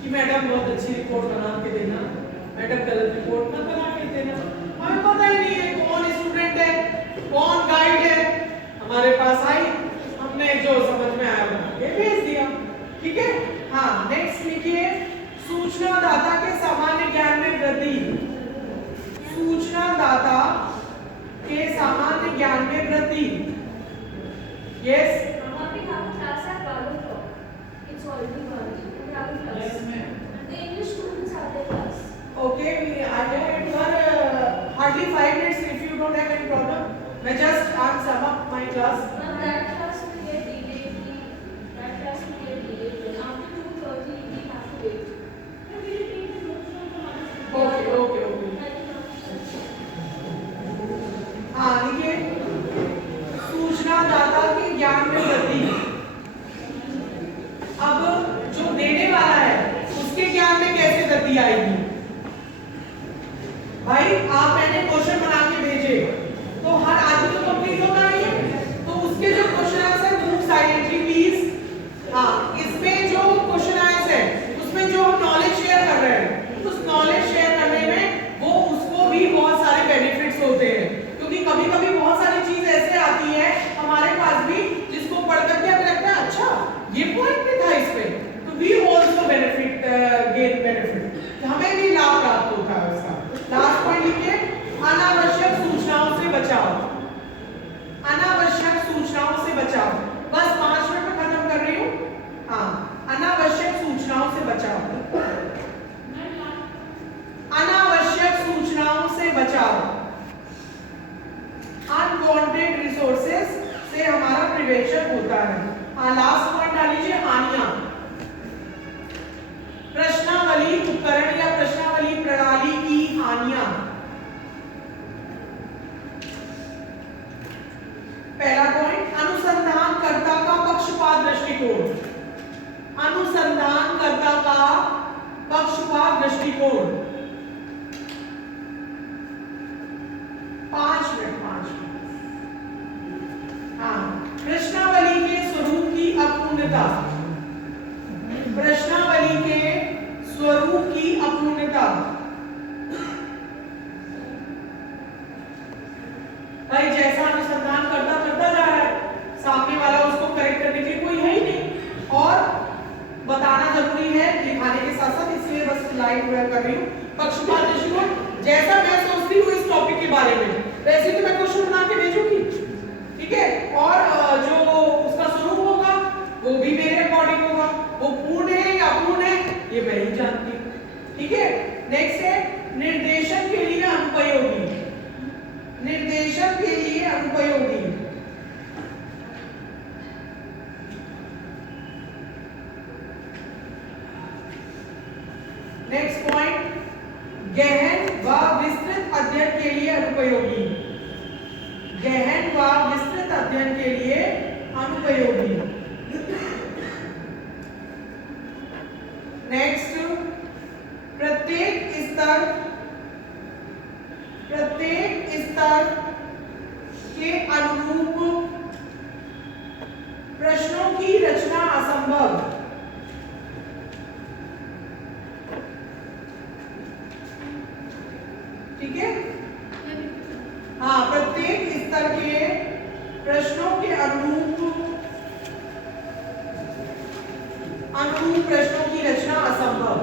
कि मैडम बहुत अच्छी रिपोर्ट बना के देना, मैडम गलत रिपोर्ट मत बना के देना। हमें पता ही नहीं है कौन स्टूडेंट है, कौन गाइड है। हमारे पास आई, हमने जो समझ में आया बना के भेज दिया, ठीक है। हाँ, नेक्स्ट लिखिए, सूचना दाता के सामान्य ज्ञान में वृद्धि। सूचना दाता के सामान्य ज्ञान में वृद्धि। Yes, okay, I know it were hardly 5 minutes. If you don't have any problem, I just sum up my class. That class will get delayed. That class will get delayed. After 2:30 we have to wait. We will take the notes from the master. Okay. हाँ, देखिए, सूचना दाता के ज्ञान में वृद्धि। अब जो देने वाला है उसके ज्ञान में कैसे वृद्धि आएगी? भाई आप मैंने क्वेश्चन बना के भेजे तो हर आदमी तो कंप्लीट होता नहीं है, तो उसके जो question answer move silently please. हाँ, इसमें जो क्वेश्चन आंसर है उसमें जो हम नॉलेज शेयर कर रहे हैं, उस नॉलेज शेयर करने में वो उसको भी बहुत सारे बेनिफिट्स होते हैं। क्योंकि कभी-कभी बहुत सारी चीज ऐसे आती है हमारे पास भी जिसको पढ़ करके हमें लगता है अच्छा ये पॉइंट भी था इसमें, तो we also benefit gain benefit, हमें भी लाभ प्राप्त होता है उसका। लास्ट पॉइंट लिखिए, अनावश्यक सूचनाओं से बचाओ। अनावश्यक सूचनाओं से बचाओ, बस 5 मिनट में खत्म कर रही हूँ। हाँ, अनावश्यक सूचनाओं से बचाओ। अनावश्यक सूचनाओं से बचाओ, अनवांटेड रिसोर्सेज से हमारा प्रिवेंशन होता है। हाँ, लास्ट पॉइंट डाल लीजिए, हानियां। प्रश्नावली उपकरण या प्रश्नावली प्रणाली की हानियां। पहला पॉइंट, अनुसंधानकर्ता का पक्षपात दृष्टिकोण। अनुसंधानकर्ता का पक्षपात दृष्टिकोण। 5 मिनट। हाँ, प्रश्नावली के स्वरूप की अपूर्णता। प्रश्नावली के स्वरूप की अपूर्णता। भाई जैसा अनुसंधान करता जा रहा है, सामने वाला उसको करेक्ट करने के लिए कोई है ही नहीं, और बताना जरूरी है लिखाने के साथ साथ, इसलिए बस लाइट वेयर कर रही हूँ। पक्षपात दृष्टिकोण, जैसा मैं सोचती हूँ इस टॉपिक के बारे में वैसे तो मैं क्वेश्चन बना के भेजूंगी, ठीक है। और जो उसका स्वरूप होगा वो भी मेरे अकॉर्डिंग होगा, वो पूर्ण है या अपूर्ण है ये मैं ही जानती हूँ, ठीक है। नेक्स्ट है, निर्देशन के लिए अनुपयोगी। निर्देशन के लिए अनुपयोगी। नेक्स्ट पॉइंट, गहन व विस्तृत अध्ययन के लिए अनुपयोगी। गहन व विस्तृत अध्ययन के लिए अनुपयोगी। नेक्स्ट, प्रत्येक स्तर के अनुरूप प्रश्नों की रचना असंभव। ठीक है। हाँ, प्रत्येक स्तर के प्रश्नों के अनुरूप प्रश्नों की रचना असंभव।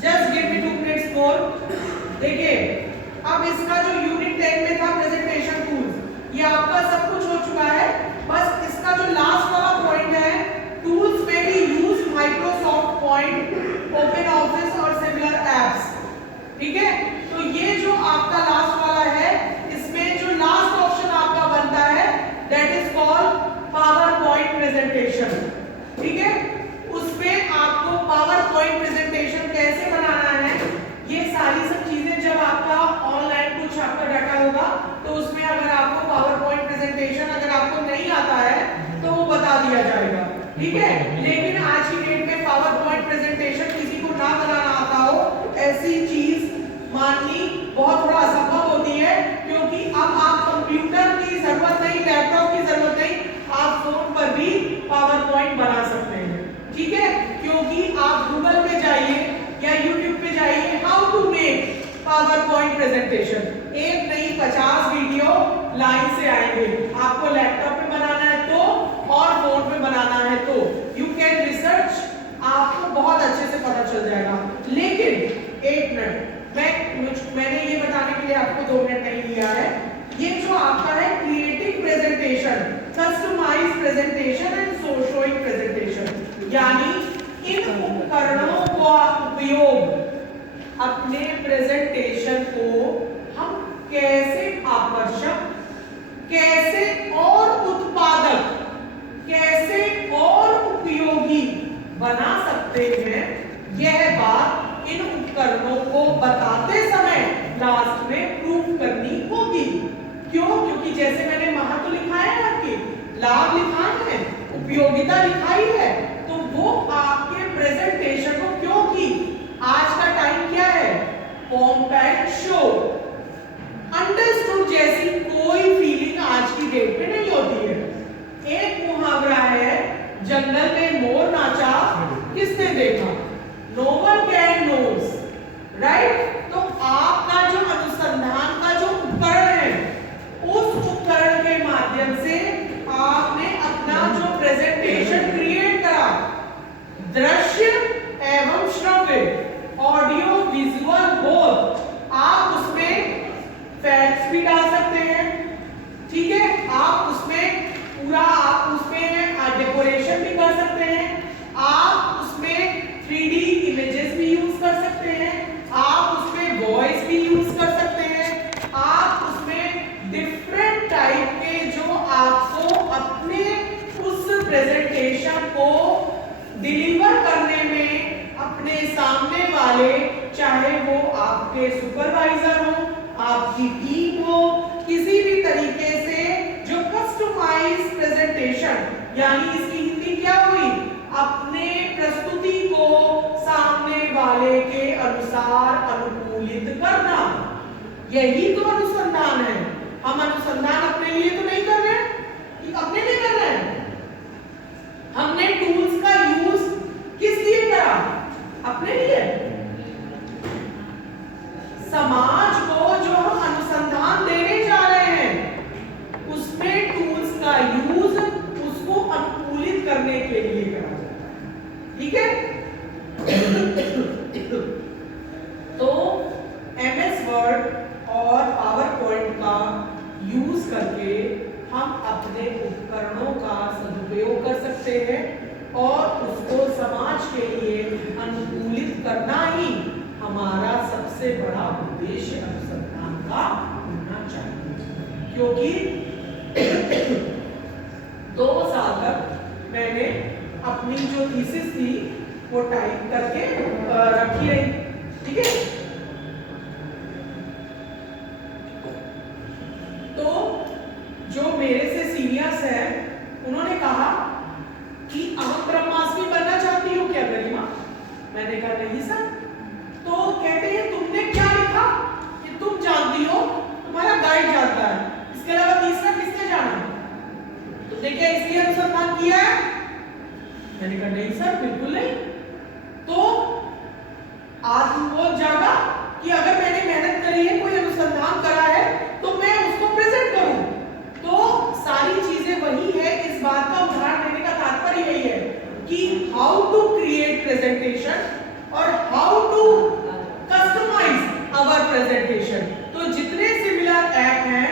Just give me 2 minutes more. देखिए, अब इसका जो यूनिट 10 में था प्रेजेंटेशन टूल्स, ये आपका सब कुछ हो चुका है। बस इसका जो लास्ट वाला पॉइंट है, टूल्स में भी use Microsoft point, open office और सिमिलर एप्स, ठीक है। तो ये जो ठीक है। लेकिन आज की डेट में पावर पॉइंट प्रेजेंटेशन किसी को ना बनाना आता हो, ऐसी चीज माननी बहुत थोड़ा असंभव होती है, क्योंकि अब आप कंप्यूटर की जरूरत नहीं, लैपटॉप की जरूरत नहीं, आप फोन पर भी पावर पॉइंट बना सकते हैं। ठीक है, क्योंकि आप गूगल पे जाइए या यूट्यूब पे जाइए, how to make PowerPoint presentation, एक नहीं 50 वीडियो लाइन से आएंगे। आपको लैपटॉप पे बनाना है तो और फोन पे बनाना है तो यू कैन रिसर्च, आपको बहुत अच्छे से पता चल जाएगा। लेकिन एक मिनट, मैंने ये बताने के लिए आपको 2 मिनट नहीं लिया है। ये जो आपका है creating presentation, customize presentation and showing presentation, यानी इन उपकरणों का उपयोग अपने प्रेजेंटेशन को हम कैसे आकर्षक, कैसे और उत्पादक, कैसे और उपयोगी बना सकते हैं, यह बात इन उपकरणों को बताते समय लास्ट में प्रूव करनी होगी। क्यों? क्योंकि जैसे मैंने महत्व लिखा है, आपके लाभ लिखा है, उपयोगिता लिखाई है, तो वो आपके प्रेजेंटेशन को, क्योंकि आज का टाइम क्या है, कॉम्पैक्ट शो, अंडरस्टूड जैसी कोई फीलिंग आज की डेट में नहीं होती है। एक मुहावरा है, जंगल में मोर नाचा किसने देखा, no one can knows, right. तो आपका जो अनुसंधान का जो उपकरण है, उस उपकरण के माध्यम से आपने अपना जो प्रेजेंटेशन क्रिएट करा, दृश्य एवं श्रव्य, ऑडियो विजुअल बोथ, आप उसमें फैक्ट्स भी डाल सकते हैं। ठीक है, आप उसमें पूरा, आप उसमें डेकोरेशन भी कर सकते हैं, आप उसमें 3D इमेजेस भी यूज कर सकते हैं, आप उसमें वॉइस भी यूज कर सकते हैं, आप उसमें डिफरेंट टाइप के जो आपको अपने उस प्रेजेंटेशन को डिलीवर करने में अपने सामने वाले, चाहे वो आपके सुपरवाइजर हो, आपकी टीम हो, किसी भी तरीके से जो कस्टमाइज प्रेजेंटेशन, यानी इसकी हिंदी क्या हुई, अपने प्रस्तुति को सामने वाले के अनुसार अनुकूलित करना, यही तो अनुसंधान है। हम अनुसंधान अपने लिए तो नहीं कर रहे हैं, अपने लिए कर रहे हैं। हमने टूल्स का यूज किस लिए करा, अपने लिए। समाज को जो हम अनुसंधान देने जा रहे हैं, उसमें टूल्स का यूज उसको अनुकूलित करने के लिए करा जाता है। ठीक है, तो MS वर्ड और पावर पॉइंट का यूज करके हम अपने उपकरणों का सदुपयोग कर सकते हैं और उसको समाज के लिए अनुकूलित करना ही हमारा सबसे बड़ा उद्देश्य अनुसंधान का होना चाहिए। क्योंकि 2 साल तक मैंने अपनी जो थीसिस थी वो टाइप करके रखी रही। ठीक है, तो जो मेरे से सीनियर्स हैं, उन्होंने कहा कि अहम ब्रह्मास्मि बनना चाहती हो क्या गरिमा? मैंने कहा नहीं सर। तो कहते हैं तुमने क्या लिखा कि तुम जानती हो, तुम्हारा गाइड जानता है, इसके अलावा तीसरा किसने जाना? तुमने क्या इसलिए अनुसंधान किया है? मैंने कहा नहीं सर, बिल्कुल नहीं। तो आत्मबोध जागा कि अगर मैंने मेहनत करी है, कोई अनुसंधान करा है, तो मैं उसको प्रेजेंट करूं। तो सारी चीजें वही है। इस बात का उदाहरण देने का तात्पर्य यही है कि हाउ टू क्रिएट प्रेजेंटेशन और how to customize our presentation. तो जितने सिमिलर ऐप हैं,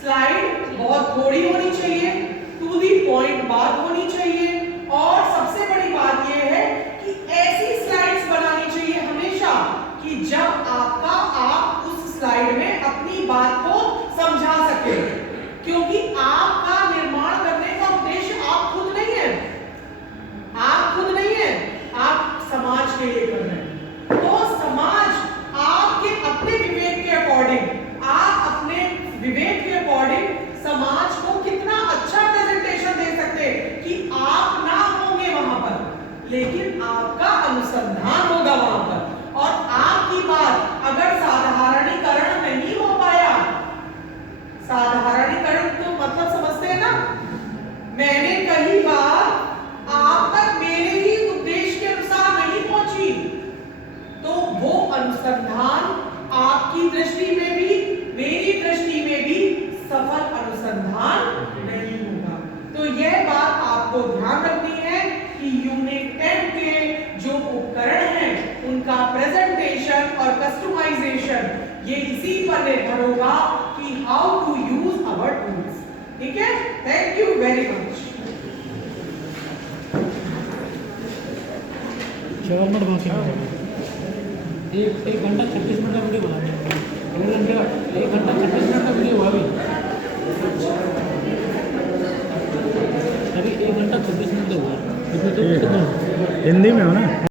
स्लाइड बहुत थोड़ी होनी चाहिए, टू दी पॉइंट बात होनी चाहिए, और सबसे बड़ी बात यह है कि ऐसी स्लाइड्स बनानी चाहिए हमेशा कि जब आप उस स्लाइड में अपनी बात को समझा सके, क्योंकि आपका निर्माण करने का उद्देश्य आप खुद नहीं है, आप समाज के लिए कर रहे हैं। तो समाज आपके अपने विवेक के अकॉर्डिंग, आप अपने विवेक के अकॉर्डिंग समाज को कितना अच्छा प्रेजेंटेशन दे सकते हैं कि आप ना होंगे आपको ध्यान रखनी है कि यूनिट 10 के जो उपकरण हैं उनका प्रेजेंटेशन और कस्टमाइजेशन ये इसी पर निर्भर होगा कि how to use our tools. ठीक है, thank you very much. 4 minute बाकी हैं। एक घंटा 36 मिनट का वीडियो बनाने हैं। 1 घंटा 36 मिनट का वीडियो हुआ भी अभी 1 घंटा 26 मिनट का हुआ। हिंदी में हो ना।